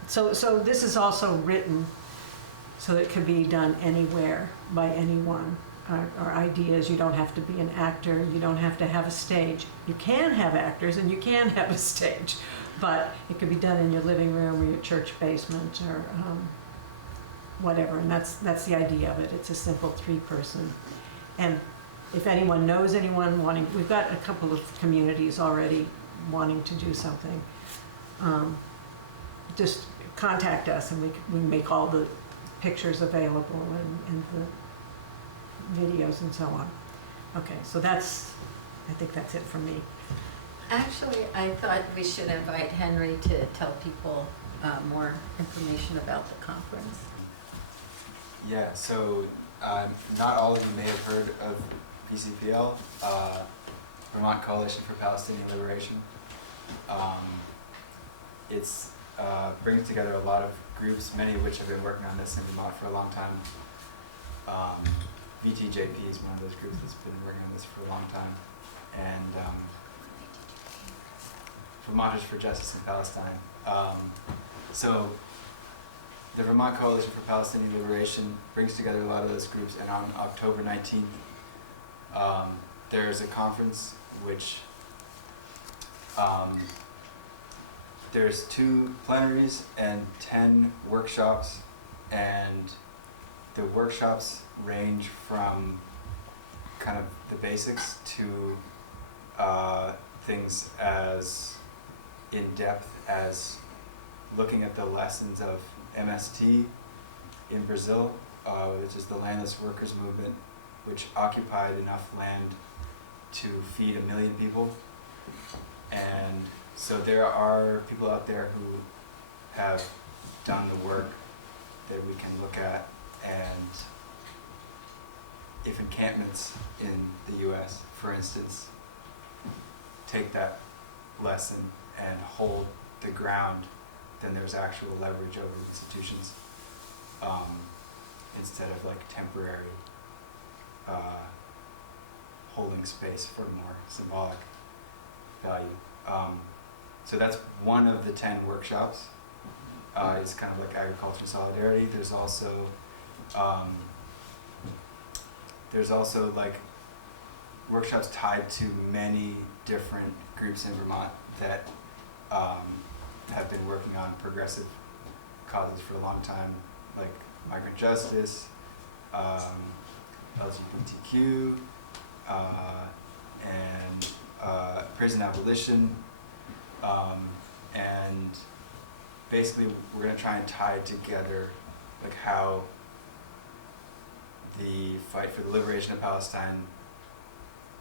so this is also written so that it could be done anywhere by anyone. Our ideas, you don't have to be an actor, you don't have to have a stage. You can have actors and you can have a stage, but it could be done in your living room or your church basement or whatever, and that's the idea of it. It's a simple 3-person. And if anyone knows anyone wanting, we've got a couple of communities already wanting to do something. Just contact us and we make all the pictures available and the videos and so on. Okay, so I think that's it for me. Actually, I thought we should invite Henry to tell people more information about the conference. Yeah, so not all of you may have heard of VCPL, Vermont Coalition for Palestinian Liberation. It's brings together a lot of groups, many of which have been working on this in Vermont for a long time. VTJP is one of those groups that's been working on this for a long time. And Vermonters for Justice in Palestine. So the Vermont Coalition for Palestinian Liberation brings together a lot of those groups, and on October 19th, there's a conference which there's 2 plenaries and 10 workshops, and the workshops range from kind of the basics to things as in-depth as looking at the lessons of MST in Brazil, which is the landless workers movement, which occupied enough land to feed 1 million people. And so there are people out there who have done the work that we can look at, and if encampments in the US, for instance, take that lesson and hold the ground, then there's actual leverage over institutions, instead of like temporary holding space for more symbolic value. So that's one of the 10 workshops. It's kind of like agriculture and solidarity. There's also like workshops tied to many different groups in Vermont that have been working on progressive causes for a long time, like migrant justice, LGBTQ, and prison abolition, and basically we're going to try and tie together like how the fight for the liberation of Palestine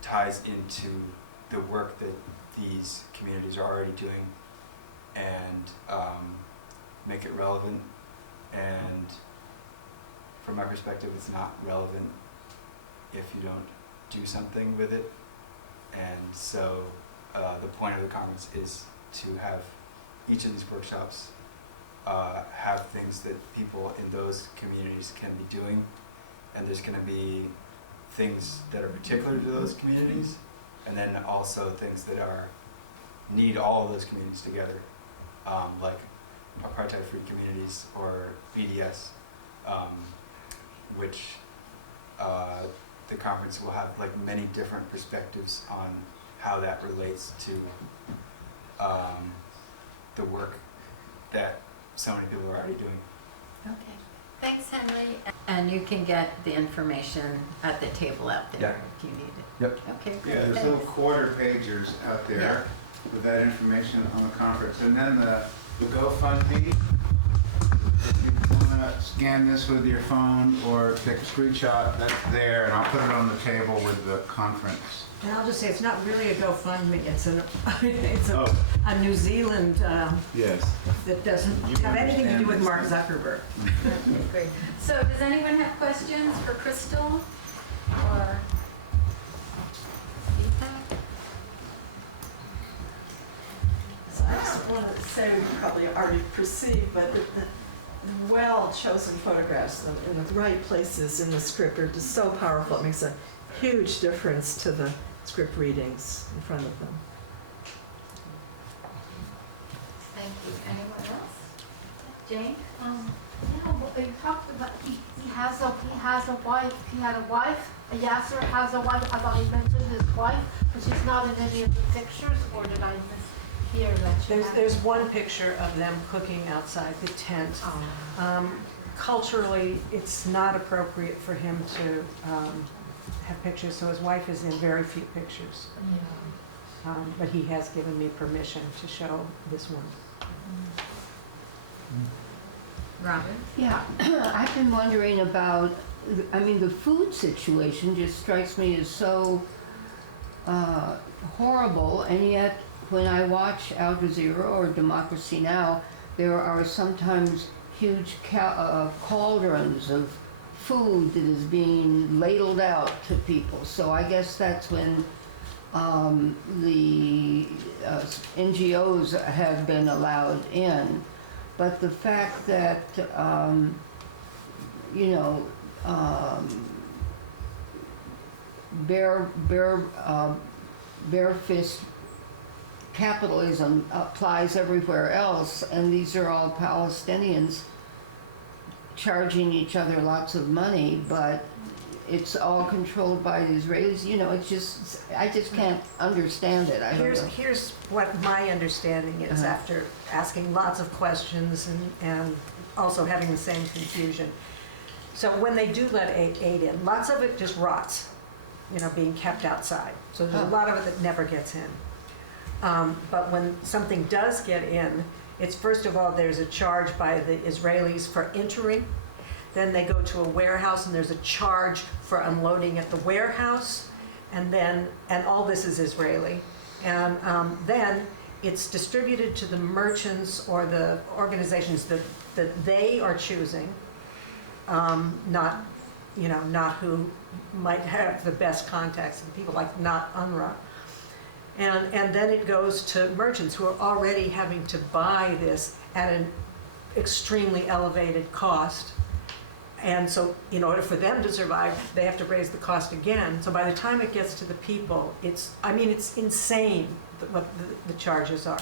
ties into the work that these communities are already doing, and make it relevant. And from my perspective, it's not relevant if you don't do something with it. And so the point of the conference is to have each of these workshops have things that people in those communities can be doing, and there's going to be things that are particular to those communities, and then also things that need all of those communities together, like apartheid-free communities or BDS, which the conference will have like many different perspectives on how that relates to the work that so many people are already doing. Okay. Thanks, Henry. And you can get the information at the table out there if you need it. Yep. Okay, great. Yeah, there's Thanks. little quarter pagers out there with that information on the conference. And then the GoFundMe, if you want to scan this with your phone or take a screenshot, that's there, and I'll put it on the table with the conference. And I'll just say, it's not really a GoFundMe, it's Oh. a New Zealand Yes. that doesn't You have anything to do with Mark understand Zuckerberg. Okay, great. So does anyone have questions for Crystal or Deepak? So I just want to say, we probably already perceived, but the well-chosen photographs in the right places in the script are just so powerful. It makes a huge difference to the script readings in front of them. Thank you. Anyone else? Jane? Yeah, but you talked about he has a wife. He had a wife. Yasser has a wife. I thought he mentioned his wife, but she's not in any of the pictures. Or did I mishear that? There's one picture of them cooking outside the tent. Culturally, it's not appropriate for him to have pictures, so his wife is in very few pictures. But he has given me permission to show this one. Robin? Yeah, I've been wondering about I mean, the food situation just strikes me as so horrible, and yet when I watch Al Jazeera or Democracy Now!, there are sometimes huge cauldrons of food that is being ladled out to people. So I guess that's when the NGOs have been allowed in. But the fact that, you know, bare fist capitalism applies everywhere else, and these are all Palestinians charging each other lots of money, but it's all controlled by the Israelis. You know, it's just, I just can't understand it. I don't know. Here's what my understanding is after asking lots of questions and also having the same confusion. So when they do let aid in, lots of it just rots, you know, being kept outside. So there's a lot of it that never gets in. But when something does get in, it's first of all, there's a charge by the Israelis for entering. Then they go to a warehouse and there's a charge for unloading at the warehouse. And all this is Israeli. And then it's distributed to the merchants or the organizations that they are choosing, not who might have the best contacts and people, like not UNRWA. And then it goes to merchants who are already having to buy this at an extremely elevated cost. And so in order for them to survive, they have to raise the cost again. So by the time it gets to the people, it's insane what the charges are.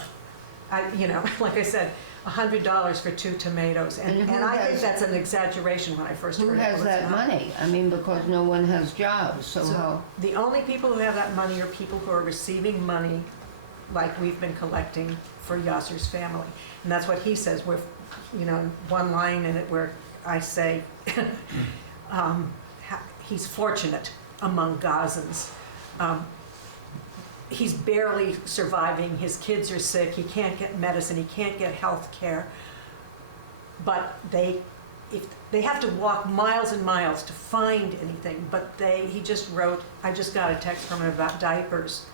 Like I said, $100 for 2 tomatoes. And I think that's an exaggeration when I first heard it. Who has that money? I mean, because no one has jobs, so how? The only people who have that money are people who are receiving money like we've been collecting for Yasser's family. And that's what he says. We're, one line in it where I say, he's fortunate among Gazans. He's barely surviving. His kids are sick. He can't get medicine. He can't get health care. But they have to walk miles and miles to find anything. But he just wrote, I just got a text from him about diapers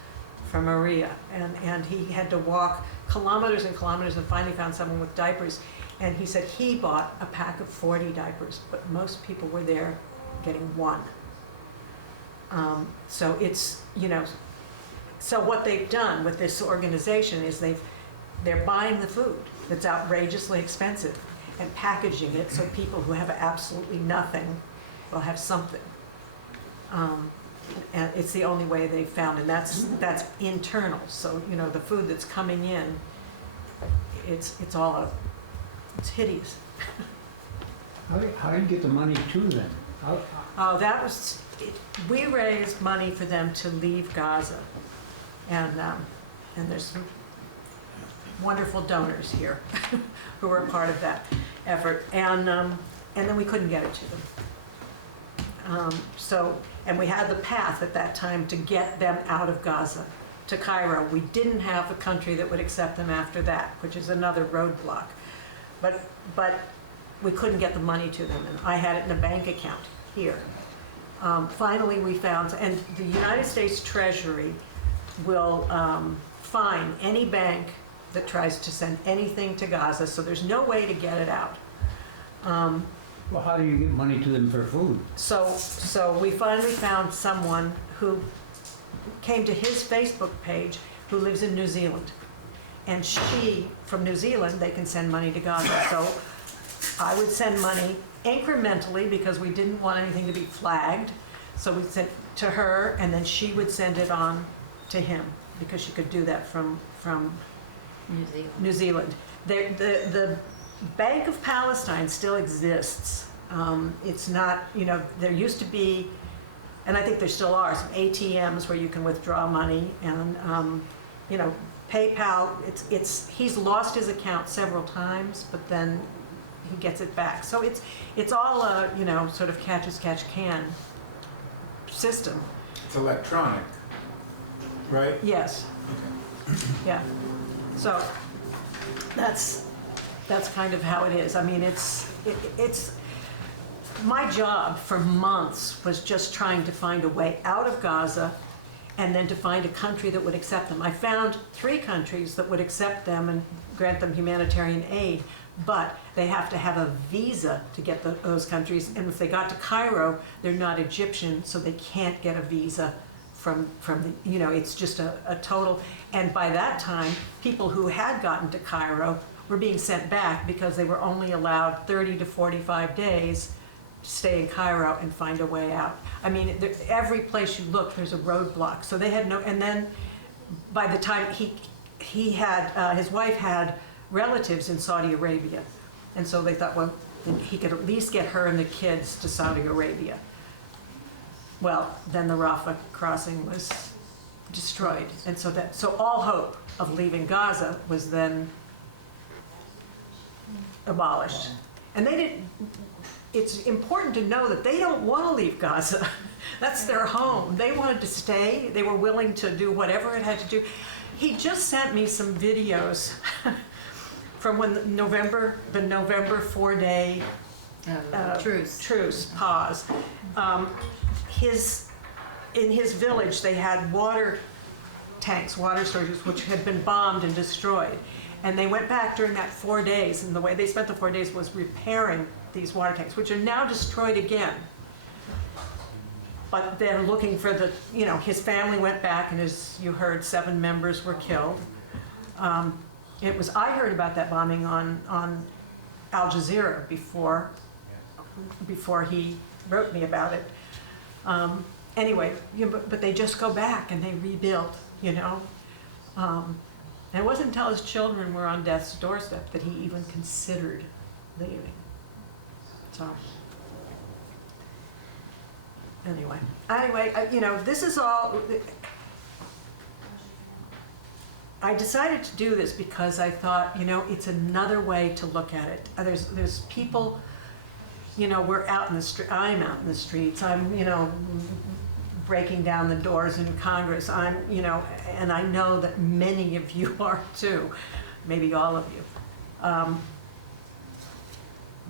from Maria. And he had to walk kilometers and kilometers and finally found someone with diapers. And he said he bought a pack of 40 diapers, but most people were there getting 1. So it's, so what they've done with this organization is they're buying the food that's outrageously expensive and packaging it so people who have absolutely nothing will have something. And it's the only way they've found, and that's internal. So, the food that's coming in, it's hideous. How do you get the money to them? We raised money for them to leave Gaza. And there's some wonderful donors here who were part of that effort. And then we couldn't get it to them. And we had the path at that time to get them out of Gaza to Cairo. We didn't have a country that would accept them after that, which is another roadblock. But we couldn't get the money to them, and I had it in a bank account here. Finally, we found, and the United States Treasury will fine any bank that tries to send anything to Gaza, so there's no way to get it out. Well, how do you get money to them for food? So we finally found someone who came to his Facebook page who lives in New Zealand. And from New Zealand, they can send money to Gaza. So I would send money incrementally because we didn't want anything to be flagged. So we sent to her, and then she would send it on to him because she could do that from New Zealand. The Bank of Palestine still exists. It's not, there used to be, and I think there still are, some ATMs where you can withdraw money, and PayPal, he's lost his account several times, but then he gets it back. So it's all a, sort of catch as catch can system. It's electronic, right? Yes. Okay. Yeah. So that's kind of how it is. I mean, it's my job for months was just trying to find a way out of Gaza and then to find a country that would accept them. I found 3 countries that would accept them and grant them humanitarian aid, but they have to have a visa to get those countries. And if they got to Cairo, they're not Egyptian, so they can't get a visa from the, you know, it's just a total. And by that time, people who had gotten to Cairo were being sent back because they were only allowed 30 to 45 days to stay in Cairo and find a way out. I mean, every place you look, there's a roadblock. So they had no, and then by the time he had, his wife had relatives in Saudi Arabia. And so they thought, well, he could at least get her and the kids to Saudi Arabia. Well, then the Rafah crossing was destroyed. And so all hope of leaving Gaza was then abolished. And they didn't, it's important to know that they don't want to leave Gaza. That's their home. They wanted to stay. They were willing to do whatever it had to do. He just sent me some videos from when the November 4-day truce, pause. In his village, they had water tanks, water storages, which had been bombed and destroyed. And they went back during that 4 days, and the way they spent the 4 days was repairing these water tanks, which are now destroyed again. But they're looking for the, you know, his family went back, and as you heard, 7 members were killed. I heard about that bombing on Al Jazeera before he wrote me about it. Anyway, you know, but they just go back and they rebuild, you know. And it wasn't until his children were on death's doorstep that he even considered leaving. So, anyway, you know, this is all. I decided to do this because I thought, you know, it's another way to look at it. There's people, you know, we're out in the street. I'm out in the streets. I'm, you know, breaking down the doors in Congress. I'm, you know, and I know that many of you are too, maybe all of you.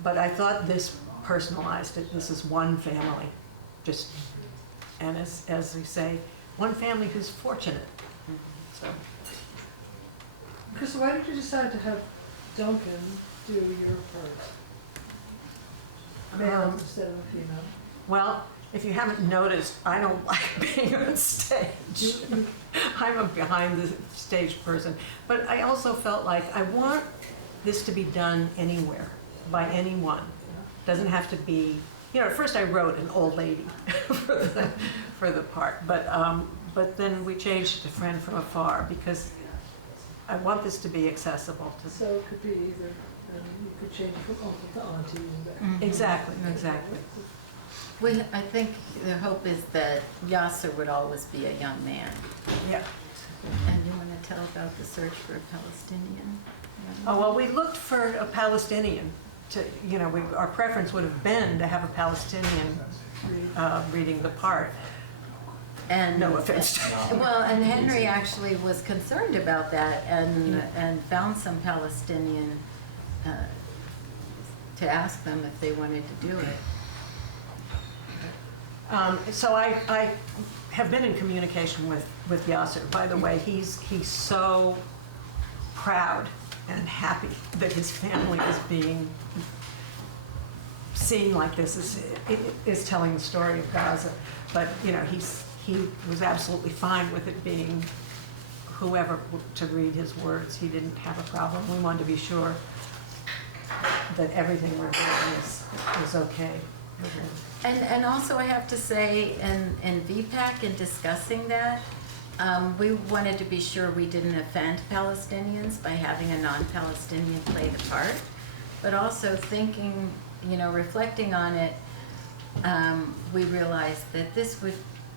But I thought this personalized it. This is one family, just, and as we say, one family who's fortunate. So. Crystal, why did you decide to have Duncan do your part? Male instead of a female? Well, if you haven't noticed, I don't like being on stage. I'm a behind the stage person. But I also felt like I want this to be done anywhere, by anyone. Doesn't have to be, you know, at first I wrote an old lady for the part, but then we changed it to friend from afar because I want this to be accessible to. So it could be either, you could change from uncle to auntie and back. Mm-hmm. Exactly. Well, I think the hope is that Yasser would always be a young man. Yeah. And you want to tell about the search for a Palestinian? Oh, well, we looked for a Palestinian to, you know, our preference would have been to have a Palestinian reading the part. And no offense. Well, and Henry actually was concerned about that and found some Palestinian to ask them if they wanted to do it. So I have been in communication with Yasser. By the way, he's so proud and happy that his family is being seen like this, is telling the story of Gaza. But, you know, he was absolutely fine with it being whoever to read his words. He didn't have a problem. We wanted to be sure that everything we're doing is okay with him. And also I have to say, in VPAC, in discussing that, we wanted to be sure we didn't offend Palestinians by having a non-Palestinian play the part, but also thinking, you know, reflecting on it, we realized that this would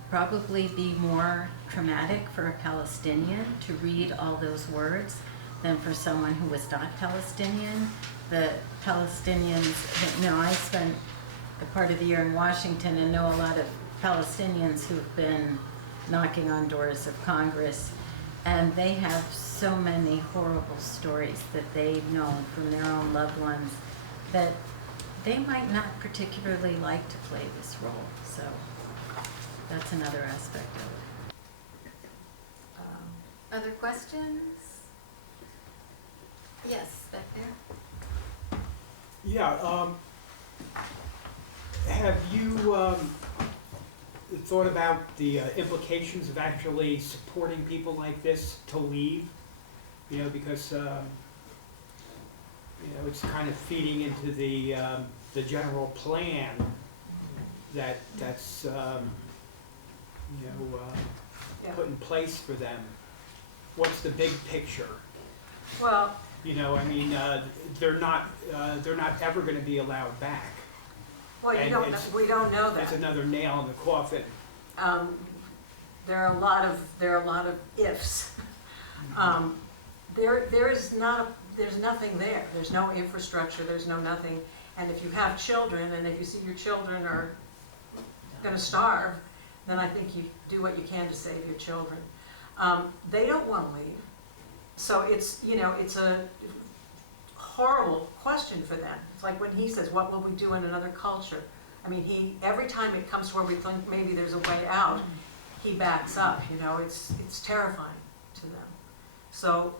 probably be more traumatic for a Palestinian to read all those words than for someone who was not Palestinian. The Palestinians, you know, I spent a part of the year in Washington and know a lot of Palestinians who've been knocking on doors of Congress, and they have so many horrible stories that they've known from their own loved ones that they might not particularly like to play this role, so that's another aspect of it. Other questions? Yes, back there. Yeah, have you thought about the implications of actually supporting people like this to leave? You know, because you know, it's kind of feeding into the general plan that's you know put in place for them. What's the big picture? Well, You know, I mean, they're not ever going to be allowed back. well, And we don't know That's that. another nail in the coffin. There are a lot of ifs. There's nothing there. There's no infrastructure. There's no nothing. And if you have children, and if you see your children are going to starve, then I think you do what you can to save your children. They don't want to leave. So it's, you know, it's a horrible question for them. It's like when he says, what will we do in another culture? I mean, every time it comes to where we think maybe there's a way out, he backs up, you know, it's terrifying to them. So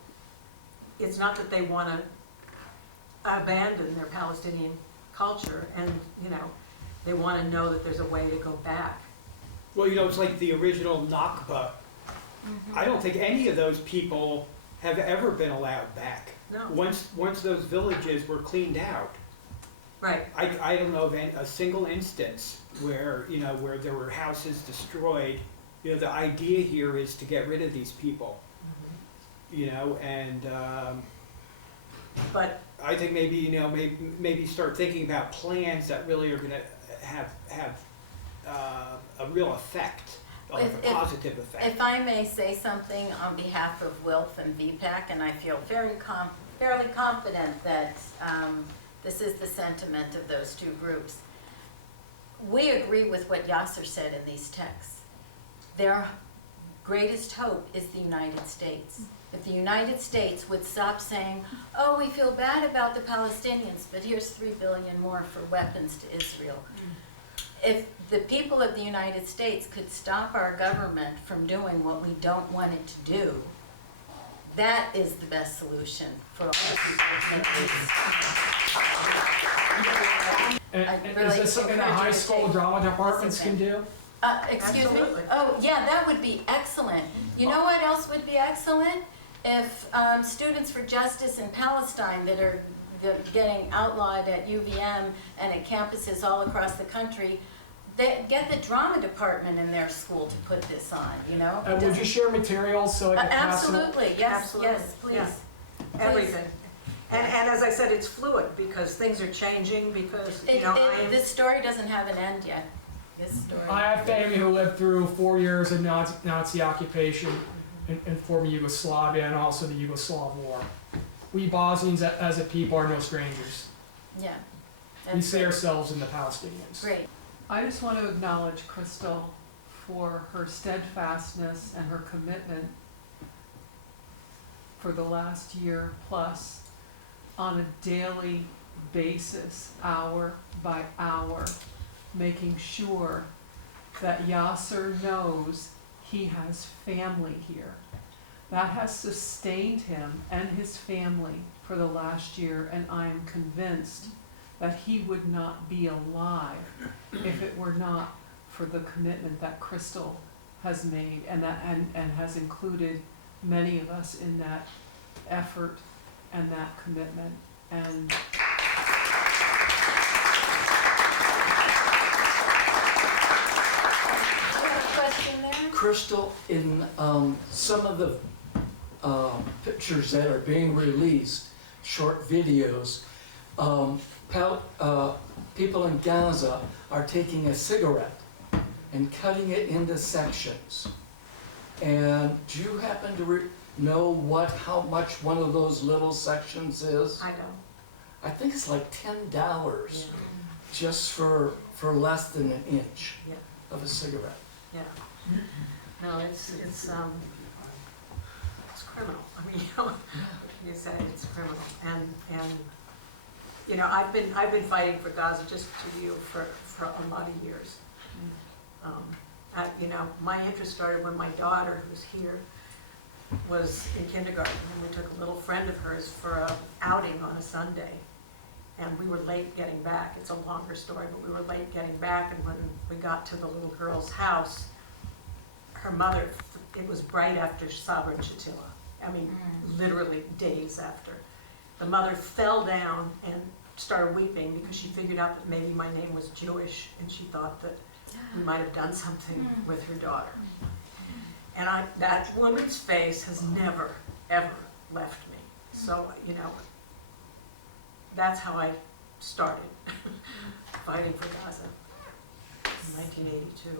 it's not that they want to abandon their Palestinian culture, and, you know, they want to know that there's a way to go back. Well, you know, it's like the original Nakba. I don't think any of those people have ever been allowed back. No. Once those villages were cleaned out, Right. I don't know of a single instance where, you know, where there were houses destroyed. You know, the idea here is to get rid of these people. You know, and But I think maybe, you know, maybe start thinking about plans that really are going to have a real effect, a positive effect. If I may say something on behalf of WILF and VPAC, and I feel fairly confident that this is the sentiment of those two groups. We agree with what Yasser said in these texts. Their greatest hope is the United States. If the United States would stop saying, oh, we feel bad about the Palestinians, but here's $3 billion more for weapons to Israel. If the people of the United States could stop our government from doing what we don't want it to do, that is the best solution for all the people of the Middle East. And really is this something that encourage you high to school take drama departments can do? Excuse Absolutely. me? Oh, yeah, that would be excellent. You know what else would be excellent? If students for justice in Palestine that are getting outlawed at UVM and at campuses all across the country, they get the drama department in their school to put this on, you know? Would you share materials so I could pass them? Absolutely, yes, Absolutely, yes, please. yeah. Everything. And as I said, it's fluid because things are changing because, you know, This story doesn't have an end yet. This story. I have family who lived through 4 years of Nazi occupation in former Yugoslavia and also the Yugoslav War. We Bosnians as a people are no strangers. Yeah. We that's see great. ourselves in the Palestinians. Great. I just want to acknowledge Crystal for her steadfastness and her commitment for the last year plus on a daily basis, hour by hour, making sure that Yasser knows he has family here. That has sustained him and his family for the last year, and I am convinced that he would not be alive if it were not for the commitment that Crystal has made and has included many of us in that effort and that commitment. And Question there? Crystal, in some of the pictures that are being released, short videos, people in Gaza are taking a cigarette and cutting it into sections. And do you happen to know how much one of those little sections is? I don't. I think it's like $10 just for less than an inch of a cigarette. Yeah. No, it's criminal. I mean, you know, what can you say? It's criminal. And you know, I've been fighting for Gaza, just to you, for a lot of years. You know, my interest started when my daughter, who's here, was in kindergarten, and we took a little friend of hers for a outing on a Sunday, and we were late getting back. It's a longer story, but we were late getting back, and when we got to the little girl's house, her mother, it was right after Sabra and Shatila. I mean, literally days after. The mother fell down and started weeping because she figured out that maybe my name was Jewish, and she thought that we might have done something with her daughter. And that woman's face has never, ever left me. So, you know, that's how I started fighting for Gaza in 1982.